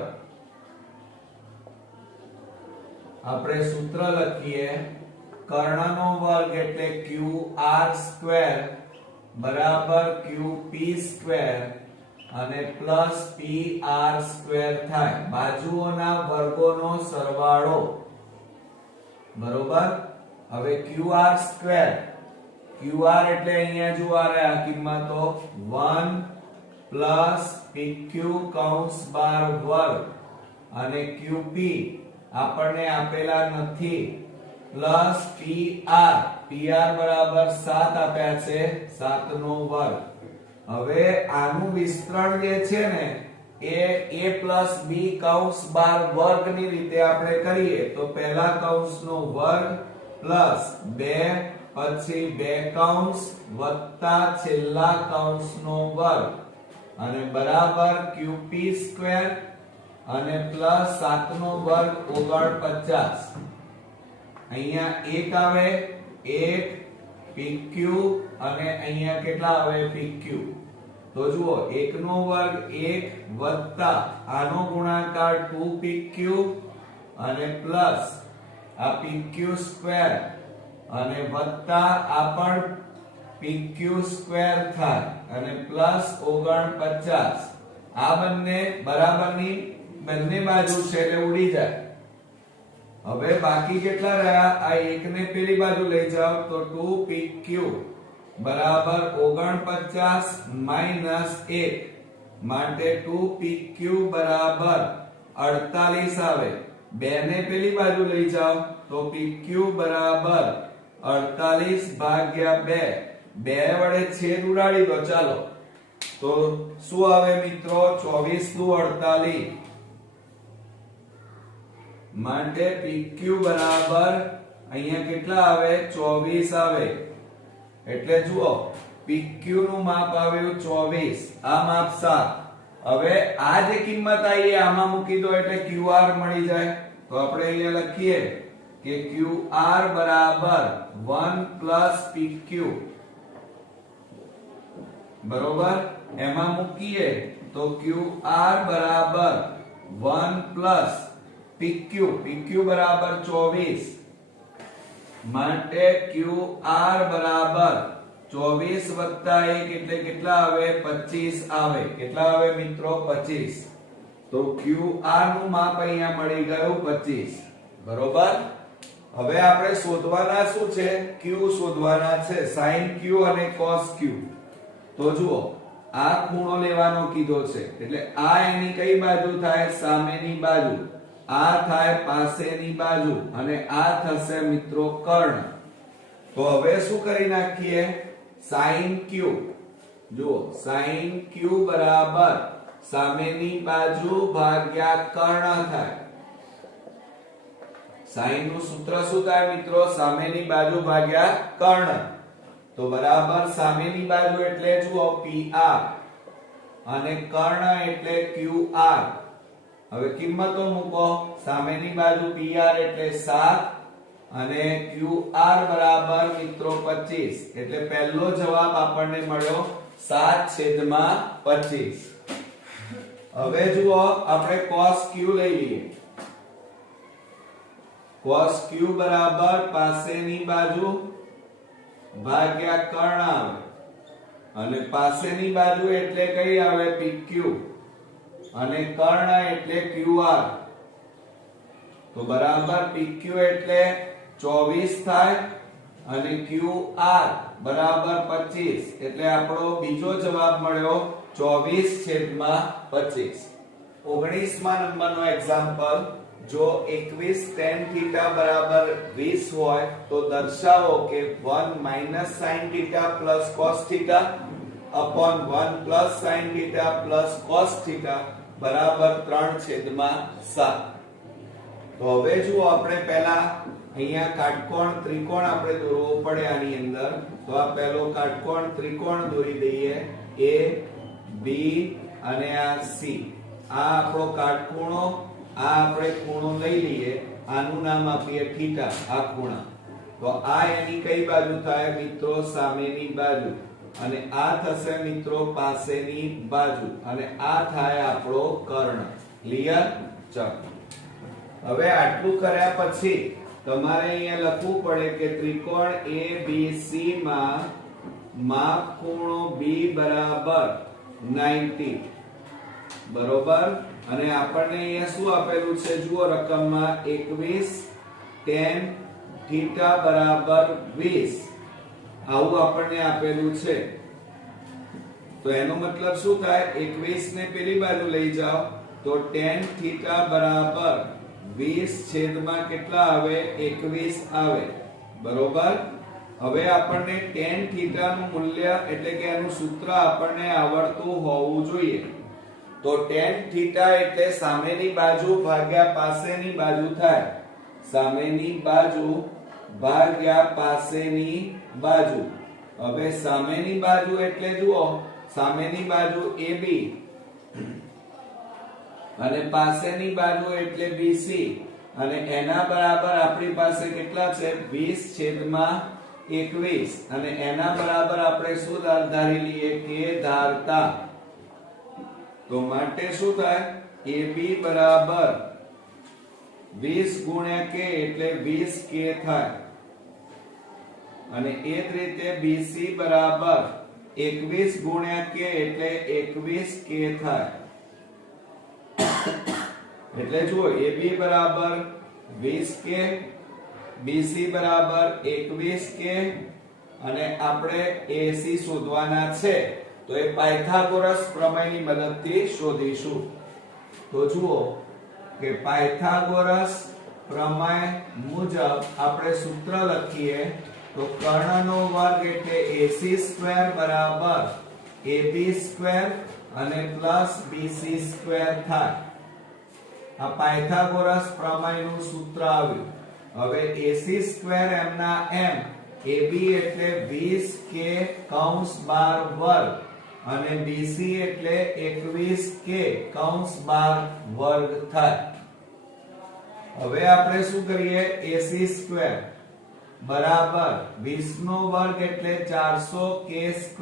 આપણે સૂત્ર લખીએ. કર્ણનો વર્ગ એટલે QR² બરાબર QP² અને પ્લસ PR² થાય. બાજુઓના વર્ગોનો સરવાળો. બરોબર? હવે QR² QR એટલે અહીંયા જો આ કિંમતો 1 પ્લસ PQ કૌંસ બાર વર્ગ અને QP આપણને આપેલા નથી પ્લસ PR બરાબર 7 આપ્યા છે 7 નો વર્ગ. હવે આનું વિસ્તરણ જે છે ને એ a પ્લસ b કૌંસ બાર વર્ગ ની રીતે આપણે કરીએ તો પહેલા કૌંસનો વર્ગ પ્લસ 2 પછી 2 કૌંસ વત્તા છેલ્લા કૌંસનો વર્ગ અને બરાબર QP² અને પ્લસ 7 નો વર્ગ 49. અહીંયા 1 આવે 1 PQ અને અહીંયા કેટલા આવે PQ. તો જુઓ 1 નો વર્ગ 1 વત્તા આનો ગુણાકાર 2PQ અને પ્લસ આ PQ² અને વત્તા આ પણ PQ² થાય અને પ્લસ 49. આ બંને બરાબરની બંને બાજુ છે એટલે ઉડી જાય. હવે બાકી કેટલા રહ્યા? આ 1 ને પેલી બાજુ લઈ જાઓ તો 2PQ બરાબર 49 માઈનસ 1 માટે 2PQ બરાબર 48 આવે. 2 ને પેલી બાજુ લઈ જાઓ તો PQ બરાબર 48 ભાગ્યા 2 વડે છેદ ઉડાડી દો. ચાલો તો શું આવે મિત્રો? 24 નું 48 માટે PQ બરાબર અહીંયા કેટલા આવે? 24 આવે. એટલે જુઓ PQ નું માપ આવ્યું 24, આ માપ 7. હવે આ જે કિંમત આવી આમાં મૂકી દો એટલે QR મળી જાય. તો આપણે અહીંયા લખીએ કે QR બરાબર 1 પ્લસ PQ. બરોબર? એમાં મૂકીએ તો QR બરાબર 1 પ્લસ PQ બરાબર 24 માટે QR બરાબર 24 વત્તા 1 એટલે કેટલા આવે? 25 આવે. કેટલા આવે મિત્રો? 25. તો QR નું માપ અહીંયા મળી ગયું 25. બરોબર? હવે આપણે શોધવાના શું છે? Q શોધવાના છે. sin Q અને cos Q. તો જુઓ આ ખૂણો લેવાનો કીધો છે એટલે આ એની કઈ બાજુ થાય? સામેની બાજુ. આ થાય પાસેની બાજુ અને આ થશે મિત્રો કર્ણ. તો હવે શું કરી નાખીએ? sin Q. જુઓ sin Q બરાબર સામેની બાજુ ભાગ્યા કર્ણ થાય. સાઈન નું સૂત્ર શું થાય મિત્રો? સામેની બાજુ ભાગ્યા કર્ણ. તો બરાબર સામેની બાજુ એટલે જુઓ PR અને કર્ણ એટલે QR. હવે કિંમતો મૂકો. સામેની બાજુ PR એટલે 7 અને QR બરાબર મિત્રો 25. એટલે પહેલો જવાબ આપણને મળ્યો 7/25. હવે જુઓ આપણે cos q લઈ લઈએ. cos q બરાબર પાસેની બાજુ ભાગ્યા કર્ણ આવે અને પાસેની બાજુ એટલે કઈ આવે? PQ અને કર્ણ એટલે QR. તો બરાબર PQ એટલે 24 થાય અને QR બરાબર 25. એટલે આપણો બીજો જવાબ મળ્યો 24/25. 19મા નંબરનો એક્ઝામ્પલ. જો 21 tan θ બરાબર 20 હોય તો દર્શાવો કે 1 - sin θ + cos θ upon 1 + sin θ + cos θ બરાબર 3/7. તો હવે જુઓ આપણે પહેલા અહીંયા કાટકોણ ત્રિકોણ આપણે દોરવો પડે આની અંદર. તો આ પહેલો કાટકોણ ત્રિકોણ દોરી દઈએ. A B અને આ C. આ આપણો કાટખૂણો. આ આપણે ખૂણો લઈ લઈએ. આનું નામ આપીએ થીટા. આ ખૂણા. તો આ એની કઈ બાજુ થાય મિત્રો? સામેની બાજુ. અને આ થશે મિત્રો પાસેની બાજુ અને આ થાય આપણો કર્ણ. ક્લિયર? ચાલો હવે આટલું કર્યા પછી તમારે અહીંયા લખવું પડે કે ત્રિકોણ ABC માં માપ ખૂણો B બરાબર 90. બરોબર. અને આપણને અહીંયા શું આપેલું છે? જુઓ રકમમાં 21 tan θ બરાબર 20. આવું આપણને આપેલું છે. તો એનો મતલબ શું થાય? 21 ને પેલી બાજુ લઈ જાઓ તો tan θ બરાબર 20 કેટલા આવે? 21 આવે. બરોબર. હવે આપણને tan θ નું મૂલ્ય એટલે કે એનું સૂત્ર આપણને આવડતું હોવું જોઈએ. તો tan θ એટલે સામેની બાજુ ભાગ્યા પાસેની બાજુ થાય. સામેની બાજુ ભાગ્યા પાસેની બાજુ. હવે સામેની બાજુ એટલે જુઓ સામેની બાજુ AB અને પાસેની બાજુ એટલે BC અને એના બરાબર આપણી પાસે કેટલા છે? 20/21 અને એના બરાબર આપણે શું ધારી લઈએ? કે ધારતા. તો માટે શું થાય? AB બરાબર 20 × k એટલે 20k થાય. અને એ જ રીતે BC બરાબર 21 × k એટલે 21k થાય. એટલે જુઓ AB બરાબર 20k, BC બરાબર 21k અને આપણે AC શોધવાના છે. તો એ પાયથાગોરસ પ્રમેયની મદદથી શોધીશું. તો જુઓ કે પાયથાગોરસ પ્રમેય મુજબ આપણે સૂત્ર લખીએ તો કર્ણનો વર્ગ એટલે AC² બરાબર AB² અને પ્લસ BC² થાય. આ પાયથાગોરસ પ્રમેયનું સૂત્ર આવ્યું. હવે AC² એમના એમ, AB એટલે 20k કૌંસ 12 વર્ગ અને BC એટલે 21k કૌંસ 12 વર્ગ થાય. હવે આપણે શું કરીએ? AC² બરાબર 20 નો વર્ગ એટલે 400k²,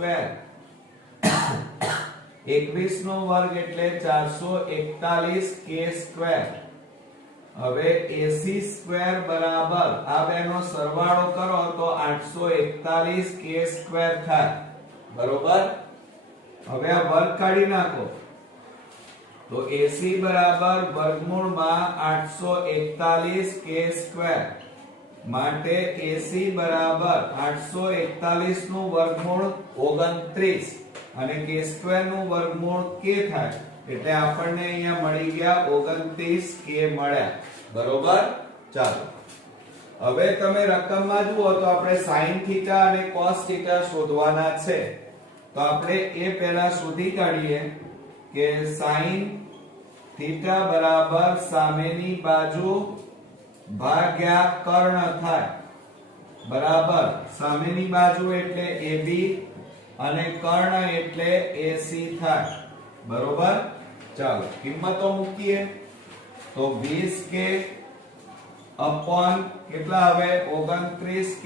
21 નો વર્ગ એટલે 441k². હવે AC² બરાબર આ બેનો સરવાળો કરો તો 841k² થાય. બરોબર. હવે આ વર્ગ કાઢી નાખો તો AC બરાબર વર્ગમૂળમાં 841k². માટે AC બરાબર 841 નું વર્ગમૂળ 29 અને k² નું વર્ગમૂળ k થાય. એટલે આપણને અહીંયા મળી ગયા 29k મળ્યા. બરોબર. ચાલો હવે તમે રકમમાં જુઓ તો આપણે sin θ અને cos θ શોધવાના છે. તો આપણે એ પહેલા શોધી કાઢીએ. કે sin થીટા બરાબર સામેની બાજુ ભાગ્યા કર્ણ થાય, બરાબર. સામેની બાજુ એટલે AB અને કર્ણ એટલે AC થાય, બરોબર. ચાલો કિંમતો મૂકીએ તો 20k અપોન કેટલા આવે 29k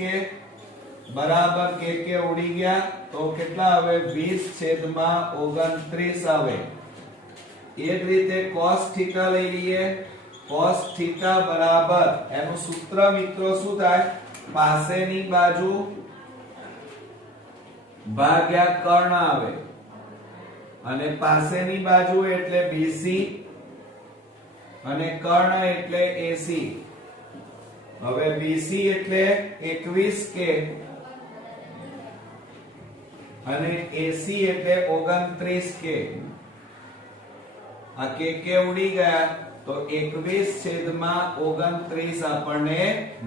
બરાબર k ઉડી ગયા તો કેટલા આવે 20/29 આવે. એ જ રીતે cos થીટા લઈ લઈએ. cos થીટા બરાબર એનું સૂત્ર મિત્રો શું થાય, પાસેની બાજુ ભાગ્યા કર્ણ આવે અને પાસેની બાજુ એટલે BC અને કર્ણ એટલે AC. હવે BC એટલે 21k અને AC એટલે 29k. આ k ઉડી ગયા તો 21/29 આપણને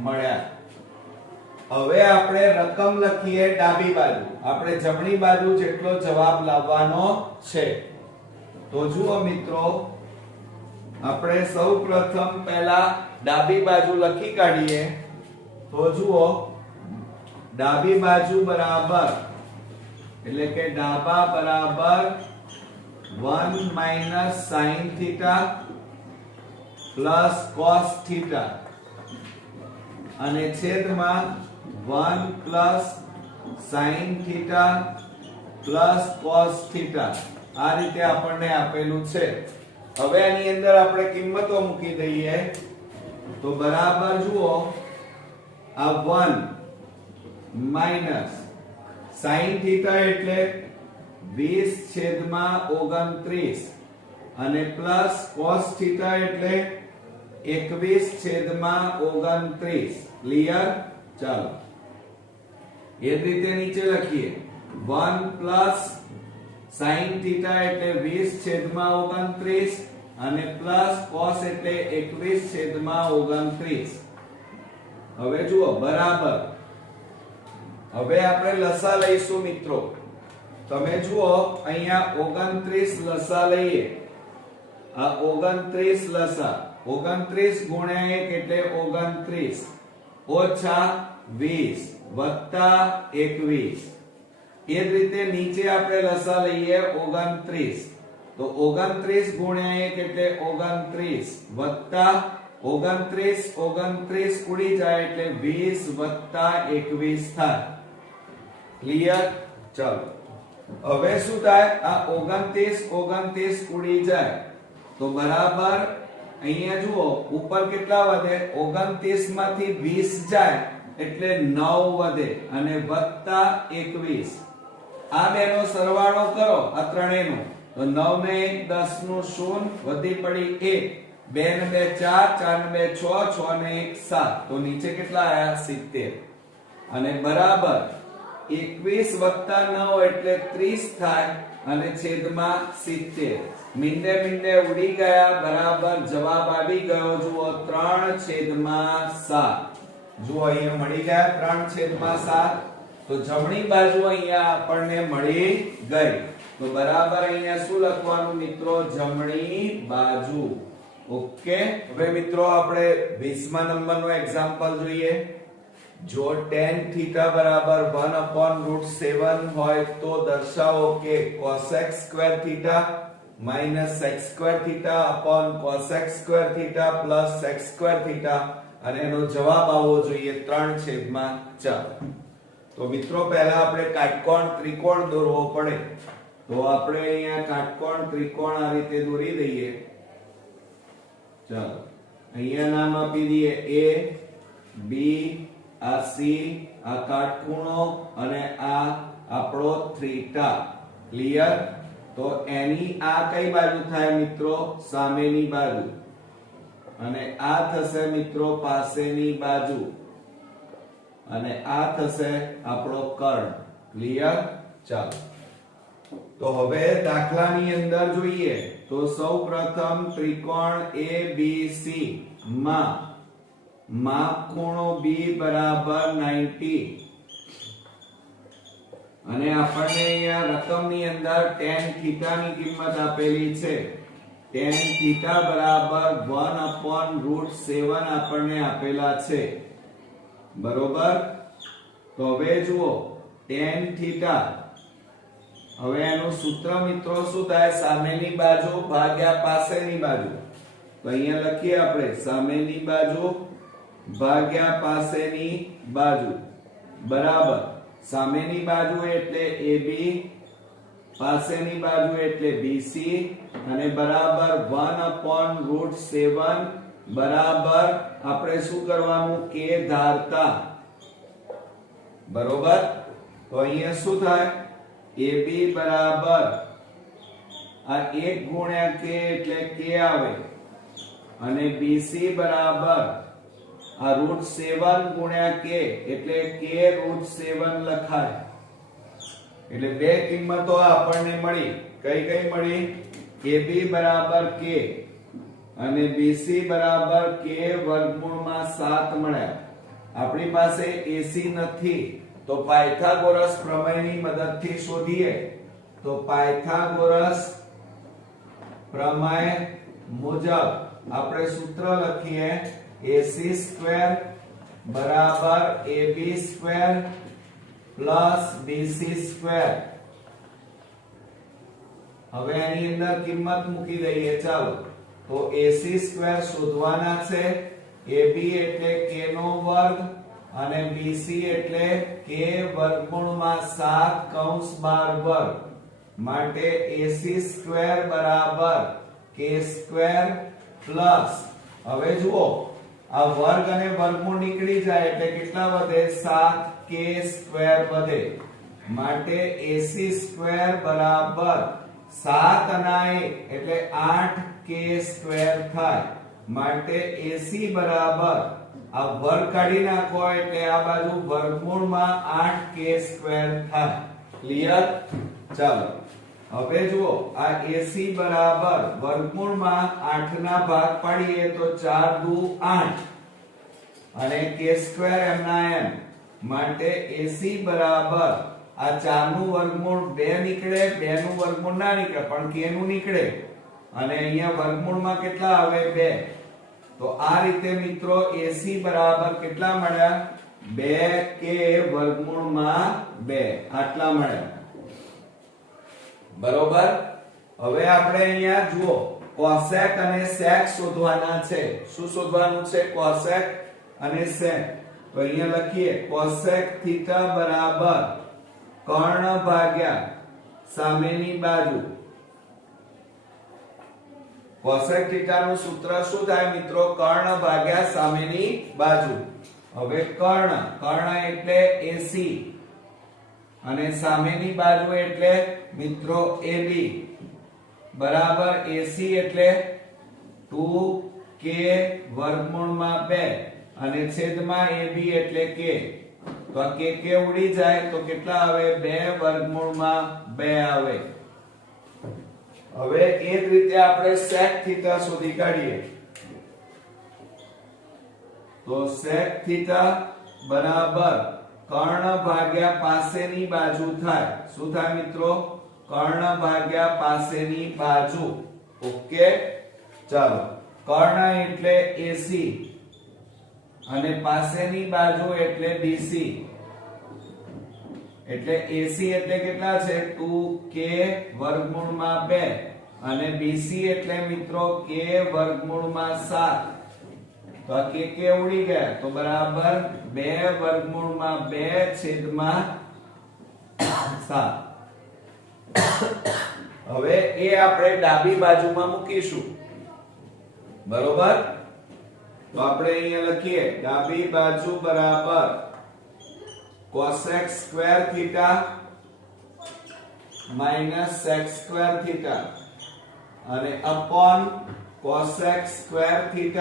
મળ્યા. હવે આપણે રકમ લખીએ ડાબી બાજુ. આપણે જમણી બાજુ જેટલો જવાબ લાવવાનો છે. તો જુઓ મિત્રો, આપણે સૌપ્રથમ પહેલા ડાબી બાજુ લખી કાઢીએ. તો જુઓ, ડાબી બાજુ બરાબર એટલે કે ડાબા બરાબર 1 - sin theta plus cos theta અને છેદમાં 1 plus sin theta plus cos theta. આ રીતે આપણને આપેલું છે. હવે આની અંદર આપણે કિંમતો મૂકી દઈએ તો બરાબર જુઓ, આ 1 માઈનસ sin થીટા એટલે 20/29 અને પ્લસ cos થીટા એટલે 21/29. ક્લિયર? ચાલો એ જ રીતે નીચે લખીએ 1 પ્લસ sin થીટા એટલે 20/29 અને પ્લસ cos એટલે 21/29. હવે જુઓ બરાબર. હવે આપણે લસા લઈશું મિત્રો. તમે જુઓ અહીંયા 29 લસા લઈએ. આ 29 લસા 29 ગુણ્યા 1 એટલે 29 ઓછા 20 વત્તા 21. એ જ રીતે નીચે આપણે લસા લઈએ 29 તો 29 ગુણ્યા 1 એટલે 29 વત્તા 29 ઉડી જાય એટલે 20 વત્તા 21 થાય. ક્લિયર? ચાલો હવે શું થાય, આ 29 ઉડી જાય તો બરાબર અહીંયા જુઓ ઉપર કેટલા વધે, 29 માંથી 20 જાય એટલે 9 વધે અને વત્તા 21. આ બેનો સરવાળો કરો આ ત્રણેયનો તો 9 ને 1 10 નું 0 વધી પડી 1 2 ને 2 4 4 ને 2 6 6 ને 1 7 તો નીચે કેટલા આયા 70 અને બરાબર 21 વત્તા 9 એટલે 30 થાય અને છેદમાં 70. મીંડે ઉડી ગયા બરાબર જવાબ આવી ગયો. જુઓ 3/7. જુઓ અહીંયા મળી ગયા 3/7. તો જમણી બાજુ અહીંયા આપણને મળી ગઈ. તો બરાબર અહીંયા શું લખવાનું મિત્રો, જમણી બાજુ. ઓકે. હવે મિત્રો આપણે 20મા નંબરનો એક્ઝામ્પલ જોઈએ. જો tan થીટા બરાબર 1/√7 હોય તો દર્શાવો કે cosec square theta minus sec square theta upon cosec square theta plus sec square theta અને એનો જવાબ આવવો જોઈએ 3/4. તો મિત્રો પહેલા આપણે કાટકોણ ત્રિકોણ દોરવો પડે. તો આપણે અહીંયા કાટકોણ ત્રિકોણ આ રીતે દોરી દઈએ. ચાલો અહીંયા નામ આપી દઈએ A B, આ C, આ કાટખૂણો અને આ આપણો થીટા. ક્લિયર? તો એની આ કઈ બાજુ થાય મિત્રો, સામેની બાજુ અને આ થશે મિત્રો પાસેની બાજુ અને આ થશે આપણો કર્ણ. ક્લિયર? ચાલો તો હવે દાખલાની અંદર જોઈએ તો સૌપ્રથમ ત્રિકોણ ABC માં માપ ખૂણો B બરાબર 90 અને આપણને અહીંયા રકમની અંદર tan θ ની કિંમત આપેલી છે. tan θ બરાબર 1/√7 આપણને આપેલા છે. બરોબર. તો હવે જુઓ tan θ, હવે એનું સૂત્ર મિત્રો શું થાય? સામેની બાજુ ભાગ્યા પાસેની બાજુ. તો અહીંયા લખીએ આપણે સામેની બાજુ ભાગ્યા પાસેની બાજુ બરાબર સામેની બાજુ એટલે AB, પાસેની બાજુ એટલે BC અને બરાબર 1/√7 બરાબર આપણે શું કરવાનું? k ધારતા. બરોબર. તો અહીંયા શું થાય? AB બરાબર આ 1 ગુણ્યા k એટલે k આવે અને BC બરાબર આ √7 ગુણ્યા k એટલે k √7 લખાય. એટલે બે કિંમતો આપણને મળી. કઈ કઈ મળી? AB બરાબર k અને BC બરાબર k વર્ગમૂળમાં 7 મળ્યા. આપણી પાસે AC નથી તો પાયથાગોરસ પ્રમેયની મદદથી શોધીએ. તો પાયથાગોરસ પ્રમેય મુજબ આપણે સૂત્ર લખીએ AC² બરાબર AB² પ્લસ BC². હવે આની અંદર કિંમત મૂકી દઈએ. ચાલો તો AC² શોધવાના છે. AB એટલે k નો વર્ગ અને BC એટલે k વર્ગમૂળમાં 7 કૌંસ 12 વર્ગ માટે AC² બરાબર k² પ્લસ, હવે જુઓ આ વર્ગ અને વર્ગમૂળ નીકળી જાય એટલે કેટલા વધે? 7k² વધે માટે AC² બરાબર 7 અને 1 એટલે 8k² થાય માટે AC બરાબર આ વર્ગ કાઢી નાખો એટલે આ બાજુ વર્ગમૂળમાં 8k² થાય. ક્લિયર? ચાલો હવે જુઓ આ AC બરાબર વર્ગમૂળમાં 8 ના ભાગ પાડીએ તો 4 દુ 8 અને k² એમના એમ માટે AC બરાબર આ 4 નું વર્ગમૂળ 2 નીકળે, 2 નું વર્ગમૂળ ના નીકળે પણ k નું નીકળે અને અહીંયા વર્ગમૂળમાં કેટલા આવે? 2. તો આ રીતે મિત્રો AC બરાબર કેટલા મળ્યા? 2k વર્ગમૂળમાં 2 આટલા મળ્યા. બરોબર. હવે આપણે અહીંયા જુઓ cosec અને sec શોધવાના છે. શું શોધવાનું છે? cosec અને sec. તો અહીંયા લખીએ cosec θ બરાબર કર્ણ ભાગ્યા સામેની બાજુ. cosec θ નું સૂત્ર શું થાય મિત્રો? કર્ણ ભાગ્યા સામેની બાજુ. હવે કર્ણ એટલે AC અને સામેની બાજુ એટલે મિત્રો AB બરાબર AC એટલે 2k વર્ગમૂળમાં 2 અને છેદમાં AB એટલે k. તો આ k ઉડી જાય તો કેટલા આવે? 2 વર્ગમૂળમાં 2 આવે. હવે એ જ રીતે આપણે sec θ શોધી કાઢીએ. તો sec θ બરાબર કર્ણ ભાગ્યા પાસેની બાજુ થાય. શું થાય મિત્રો? કર્ણ ભાગ્યા પાસેની બાજુ. ઓકે. ચાલો કર્ણ એટલે AC અને પાસેની બાજુ એટલે BC. એટલે AC એટલે કેટલા છે? 2k વર્ગમૂળમાં 2 અને BC એટલે મિત્રો k વર્ગમૂળમાં 7. તો આ k ઉડી ગયા તો બરાબર 2 વર્ગમૂળમાં 2 છેદમાં 7. હવે એ આપણે ડાબી બાજુમાં મૂકીશું. બરોબર. તો આપણે અહીંયા લખીએ ડાબી બાજુ બરાબર cosec² θ minus sec² θ અને upon cosec² θ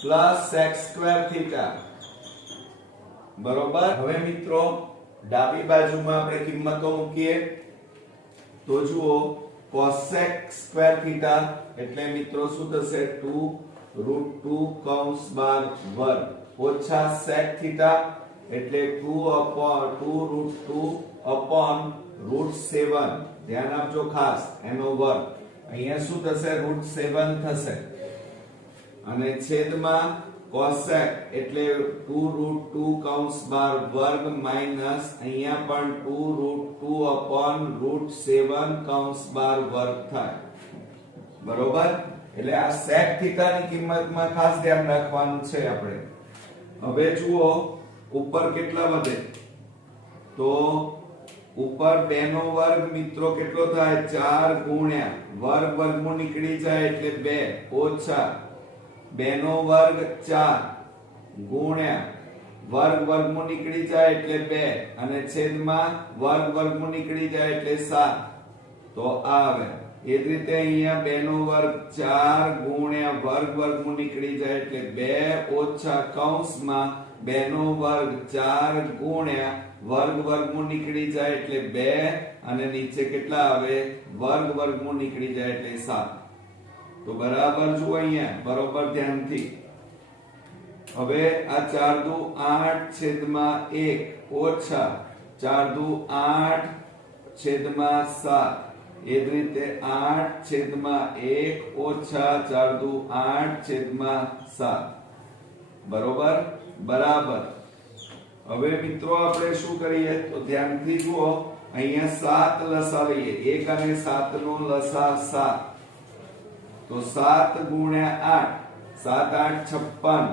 plus sec² θ. બરોબર. હવે મિત્રો ડાબી બાજુમાં આપણે કિંમતો મૂકીએ. તો જુઓ cosec² θ એટલે મિત્રો શું થશે? 2√2 કૌંસ 12 વર્ગ ઓછા sec θ એટલે 2√2 upon √7, ધ્યાન આપજો ખાસ, એનો વર્ગ અહીંયા શું થશે, √7 થશે, અને છેદમાં cosec એટલે 2√2 કૌંસ બાર વર્ગ માઈનસ અહીંયા પણ 2√2 upon √7 કૌંસ બાર વર્ગ થાય, બરોબર. એટલે આ sec થીટા ની કિંમતમાં ખાસ ધ્યાન રાખવાનું છે આપણે. હવે જુઓ ઉપર કેટલા વધે, તો ઉપર 2 નો વર્ગ મિત્રો કેટલો થાય, 4 ગુણ્યા વર્ગ વર્ગમૂળ નીકળી જાય એટલે 2 ઓછા 2 નો વર્ગ 4 ગુણ્યા વર્ગ વર્ગમૂળ નીકળી જાય એટલે 2 અને છેદમાં વર્ગ વર્ગમૂળ નીકળી જાય એટલે 7, તો આ આવે. એ જ રીતે અહીંયા 2 નો વર્ગ 4 ગુણ્યા વર્ગ વર્ગમૂળ નીકળી જાય એટલે 2 ઓછા કૌંસમાં 2 નો વર્ગ 4 ગુણ્યા વર્ગ વર્ગમૂળ નીકળી જાય એટલે 2 અને નીચે કેટલા આવે, વર્ગ વર્ગમૂળ નીકળી જાય એટલે 7. તો બરાબર જુઓ અહીંયા બરોબર ધ્યાનથી. હવે આ 4 દુ 8 છેદમાં 1 ઓછા 4 દુ 8 છેદમાં 7, એ જ રીતે 8 છેદમાં 1 ઓછા 4 દુ 8 છેદમાં 7, બરોબર બરાબર. હવે મિત્રો આપણે શું કરીએ, તો ધ્યાનથી જુઓ, અહીંયા 7 લસા લઈએ, 1 અને 7 નો લસા 7, તો 7 ગુણ્યા 8, 7 8 56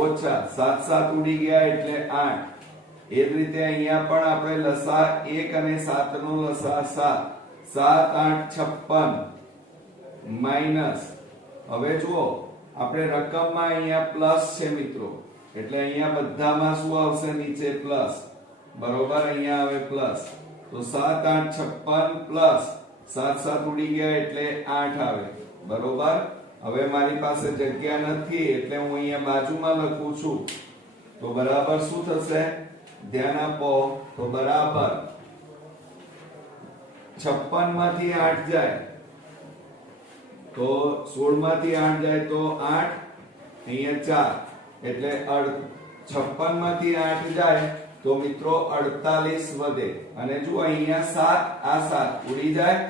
ઓછા 7 7 ઉડી ગયા એટલે 8. એ જ રીતે અહીંયા પણ આપણે લસા 1 અને 7 નો લસા 7, 7 8 56 માઈનસ, હવે જુઓ આપણે રકમમાં અહીંયા પ્લસ છે મિત્રો, એટલે અહીંયા બધામાં શું આવશે, નીચે પ્લસ, બરોબર. અહીંયા આવે પ્લસ, તો 7 8 56 પ્લસ 7 7 ઉડી ગયા એટલે 8 આવે, બરોબર. હવે મારી પાસે જગ્યા નથી એટલે હું અહીંયા બાજુમાં લખું છું, તો બરાબર શું થશે, ધ્યાન આપો, તો બરાબર 56 માંથી 8 જાય તો 16 માંથી 8 જાય તો 8, અહીંયા 4 એટલે 56 માંથી 8 જાય તો મિત્રો 48 વધે, અને જો અહીંયા 7 આ 7 ઉડી જાય,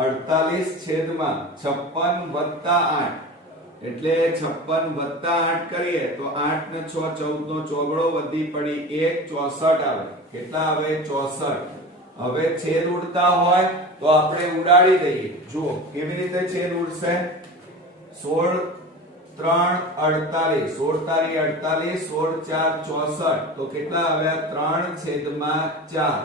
48 છેદમાં 56 વત્તા 8 એટલે 56 વત્તા 8 કરીએ તો 8 ને 6 14 નો ચોગડો વધી પડી 1 64 આવે, કેટલા આવે, 64. હવે છેદ ઉડતા હોય તો આપણે ઉડાડી દઈએ, જુઓ કેવી રીતે છેદ ઉડશે, 16 3 48, 16 તારી 48, 16 4 64, તો કેટલા આવ્યા, 3 છેદમાં 4.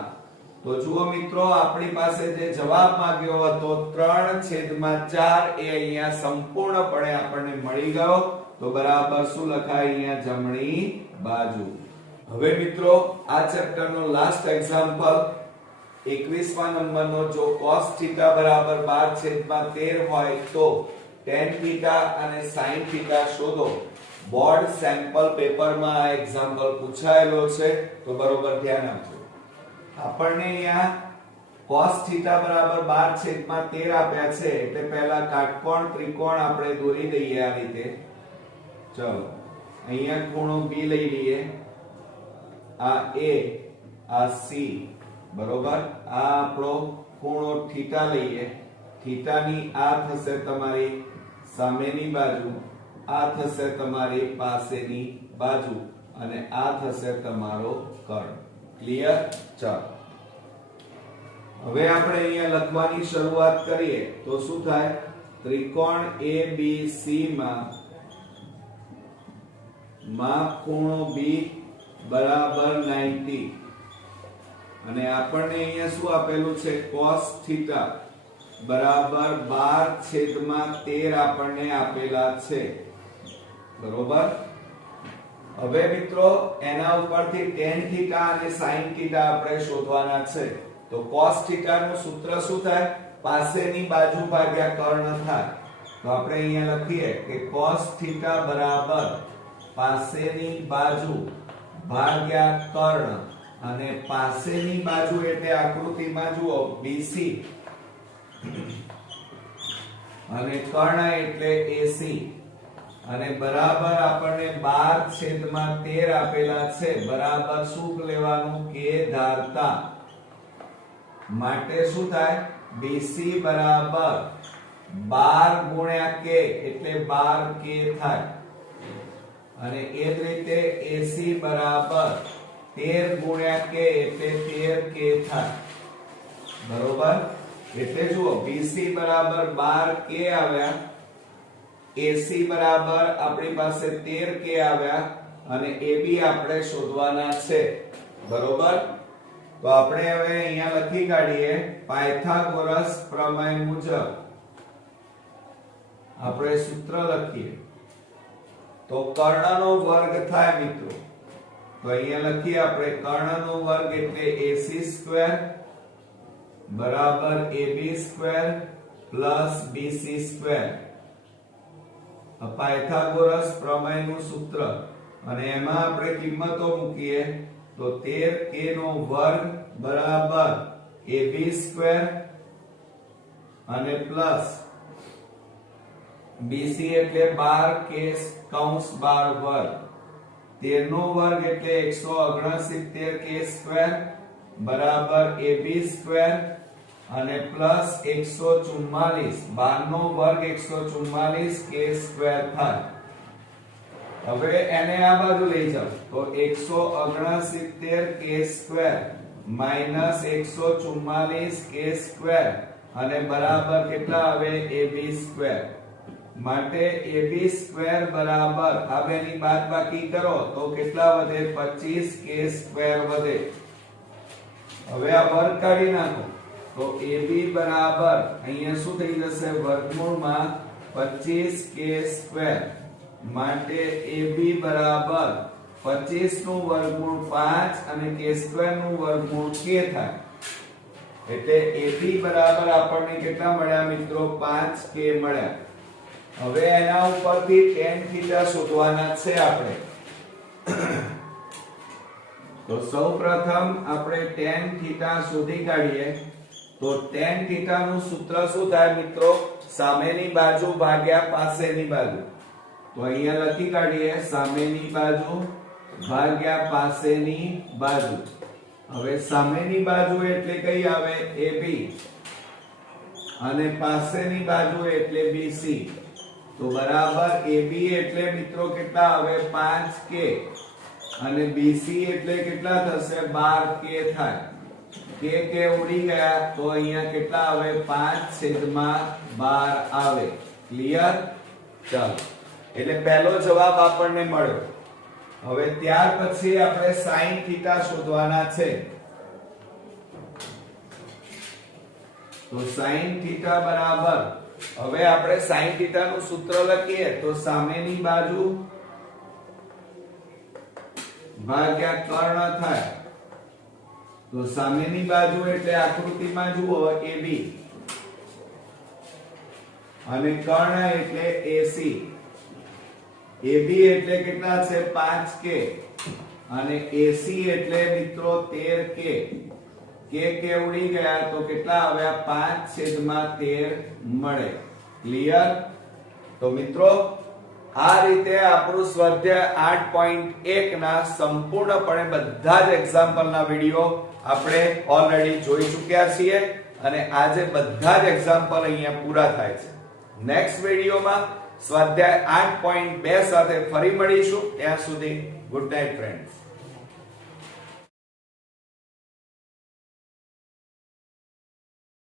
તો જુઓ મિત્રો આપણી પાસે જે જવાબ માંગ્યો હતો 3 છેદમાં 4 એ અહીંયા સંપૂર્ણપણે આપણને મળી ગયો, તો બરાબર શું લખાય, અહીંયા જમણી બાજુ. હવે મિત્રો આ ચેપ્ટરનો લાસ્ટ એક્ઝામ્પલ 21મા નંબરનો, જો cos θ બરાબર 12/13 હોય તો tan θ અને sin θ શોધો. બોર્ડ સેમ્પલ પેપરમાં આ એક્ઝામ્પલ પૂછાયેલો છે, તો બરોબર ધ્યાન આપજો. આપણને અહીંયા cos θ બરાબર 12/13 આપ્યા છે, એટલે પહેલા કાટકોણ ત્રિકોણ આપણે દોરી દઈએ આ રીતે. ચલો અહીંયા ખૂણો B લઈ લઈએ, આ A આ C, બરોબર. આ આપણો ખૂણો થીટા લઈએ, થીટાની આ થશે તમારી સામેની બાજુ, આ થશે તમારી પાસેની બાજુ, અને આ થશે તમારો કર્ણ. ક્લિયર? ચાલો હવે આપણે અહીંયા લખવાની શરૂઆત કરીએ તો શું થાય, ત્રિકોણ ABC માં માપ ખૂણો B બરાબર 90, અને આપણને અહીંયા શું આપેલું છે, cos θ બરાબર 12/13 આપણને આપેલા છે, બરોબર. હવે મિત્રો એના ઉપરથી tan θ અને sin θ આપણે શોધવાના છે. તો cos θ નું સૂત્ર શું થાય, પાસેની બાજુ ભાગ્યા કર્ણ થાય. તો આપણે અહીંયા લખીએ કે cos θ બરાબર પાસેની બાજુ ભાગ્યા કર્ણ, અને પાસેની બાજુ એટલે આકૃતિમાં જુઓ BC અને કર્ણ એટલે AC, અને બરાબર આપણને 12/13 આપેલા છે, બરાબર શું લેવાનું, કે ધારતા. માટે શું થાય BC બરાબર 12 ગુણ્યા k એટલે 12k થાય અને એ જ રીતે AC બરાબર 13 ગુણ્યા k એટલે 13k થાય બરોબર એટલે જુઓ BC બરાબર 12k આવ્યા AC બરાબર આપણી પાસે 13k આવ્યા અને AB આપણે શોધવાના છે બરોબર તો આપણે હવે અહીંયા લખી કાઢીએ પાયથાગોરસ પ્રમેય મુજબ આપણે સૂત્ર લખીએ તો કર્ણનો વર્ગ થાય મિત્રો તો અહીંયા લખીએ આપણે કર્ણનો વર્ગ એટલે AC સ્ક્વેર બરાબર AB square plus BC square Pythagoras પ્રમેયનું સૂત્ર અને એમાં આપણે કિંમતો મૂકીએ તો 13k નો વર્ગ બરાબર AB સ્ક્વેર અને પ્લસ BC એટલે 12k કૌંસ 12 વર્ગ 13 નો વર્ગ એટલે 169k સ્ક્વેર બરાબર AB સ્ક્વેર અને પ્લસ 144 12 નો વર્ગ 144k સ્ક્વેર થાય હવે એને આ બાજુ લઈ જાઓ તો 169k square minus 144k square અને બરાબર કેટલા આવે AB સ્ક્વેર માટે AB સ્ક્વેર બરાબર આ બેની બાદબાકી કરો તો કેટલા વધે 25k સ્ક્વેર વધે હવે આ વર્ગ કાઢી નાખો તો AB બરાબર અહીંયા શું થઈ જશે વર્ગમૂળમાં 25k સ્ક્વેર માટે AB બરાબર 25 નું વર્ગમૂળ 5 અને k સ્ક્વેર નું વર્ગમૂળ k થાય એટલે AB બરાબર આપણને કેટલા મળ્યા મિત્રો 5k મળ્યા હવે એના ઉપરથી tan થીટા શોધવાના છે આપણે તો સૌપ્રથમ આપણે tan થીટા શોધી કાઢીએ તો tan થીટા નું સૂત્ર શું થાય મિત્રો સામેની બાજુ ભાગ્યા પાસેની બાજુ તો અહીંયા લખી કાઢીએ સામેની બાજુ ભાગ્યા પાસેની બાજુ હવે સામેની બાજુ એટલે કઈ આવે AB અને પાસેની બાજુ એટલે BC તો બરાબર AB એટલે મિત્રો કેટલા આવે 5k અને BC એટલે કેટલા થશે 12k થાય k ઉડી ગયા તો અહીંયા કેટલા આવે 5/12 આવે ક્લિયર ચાલો એટલે પહેલો જવાબ આપણને મળ્યો હવે ત્યાર પછી આપણે sin થીટા શોધવાના છે તો sin થીટા બરાબર હવે આપણે sin થીટા નું સૂત્ર લખીએ તો સામેની બાજુ ભાગ્યા કર્ણ થાય તો સામેની બાજુ એટલે આકૃતિમાં જુઓ AB અને કર્ણ એટલે AC AB એટલે કેટલા છે 5k અને AC એટલે મિત્રો 13k k ઉડી ગયા તો કેટલા આવ્યા 5/13 મળે ક્લિયર તો મિત્રો આ રીતે આપણું સ્વાધ્યાય 8.1 ના સંપૂર્ણપણે બધા જ એક્ઝામ્પલના વિડિયો આપણે ઓલરેડી જોઈ ચૂક્યા છીએ અને આજે બધા જ એક્ઝામ્પલ અહીંયા પૂરા થાય છે નેક્સ્ટ વિડિયોમાં સ્વાધ્યાય 8.2 સાથે ફરી મળીશું ત્યાં સુધી ગુડ નાઈટ ફ્રેન્ડ્સ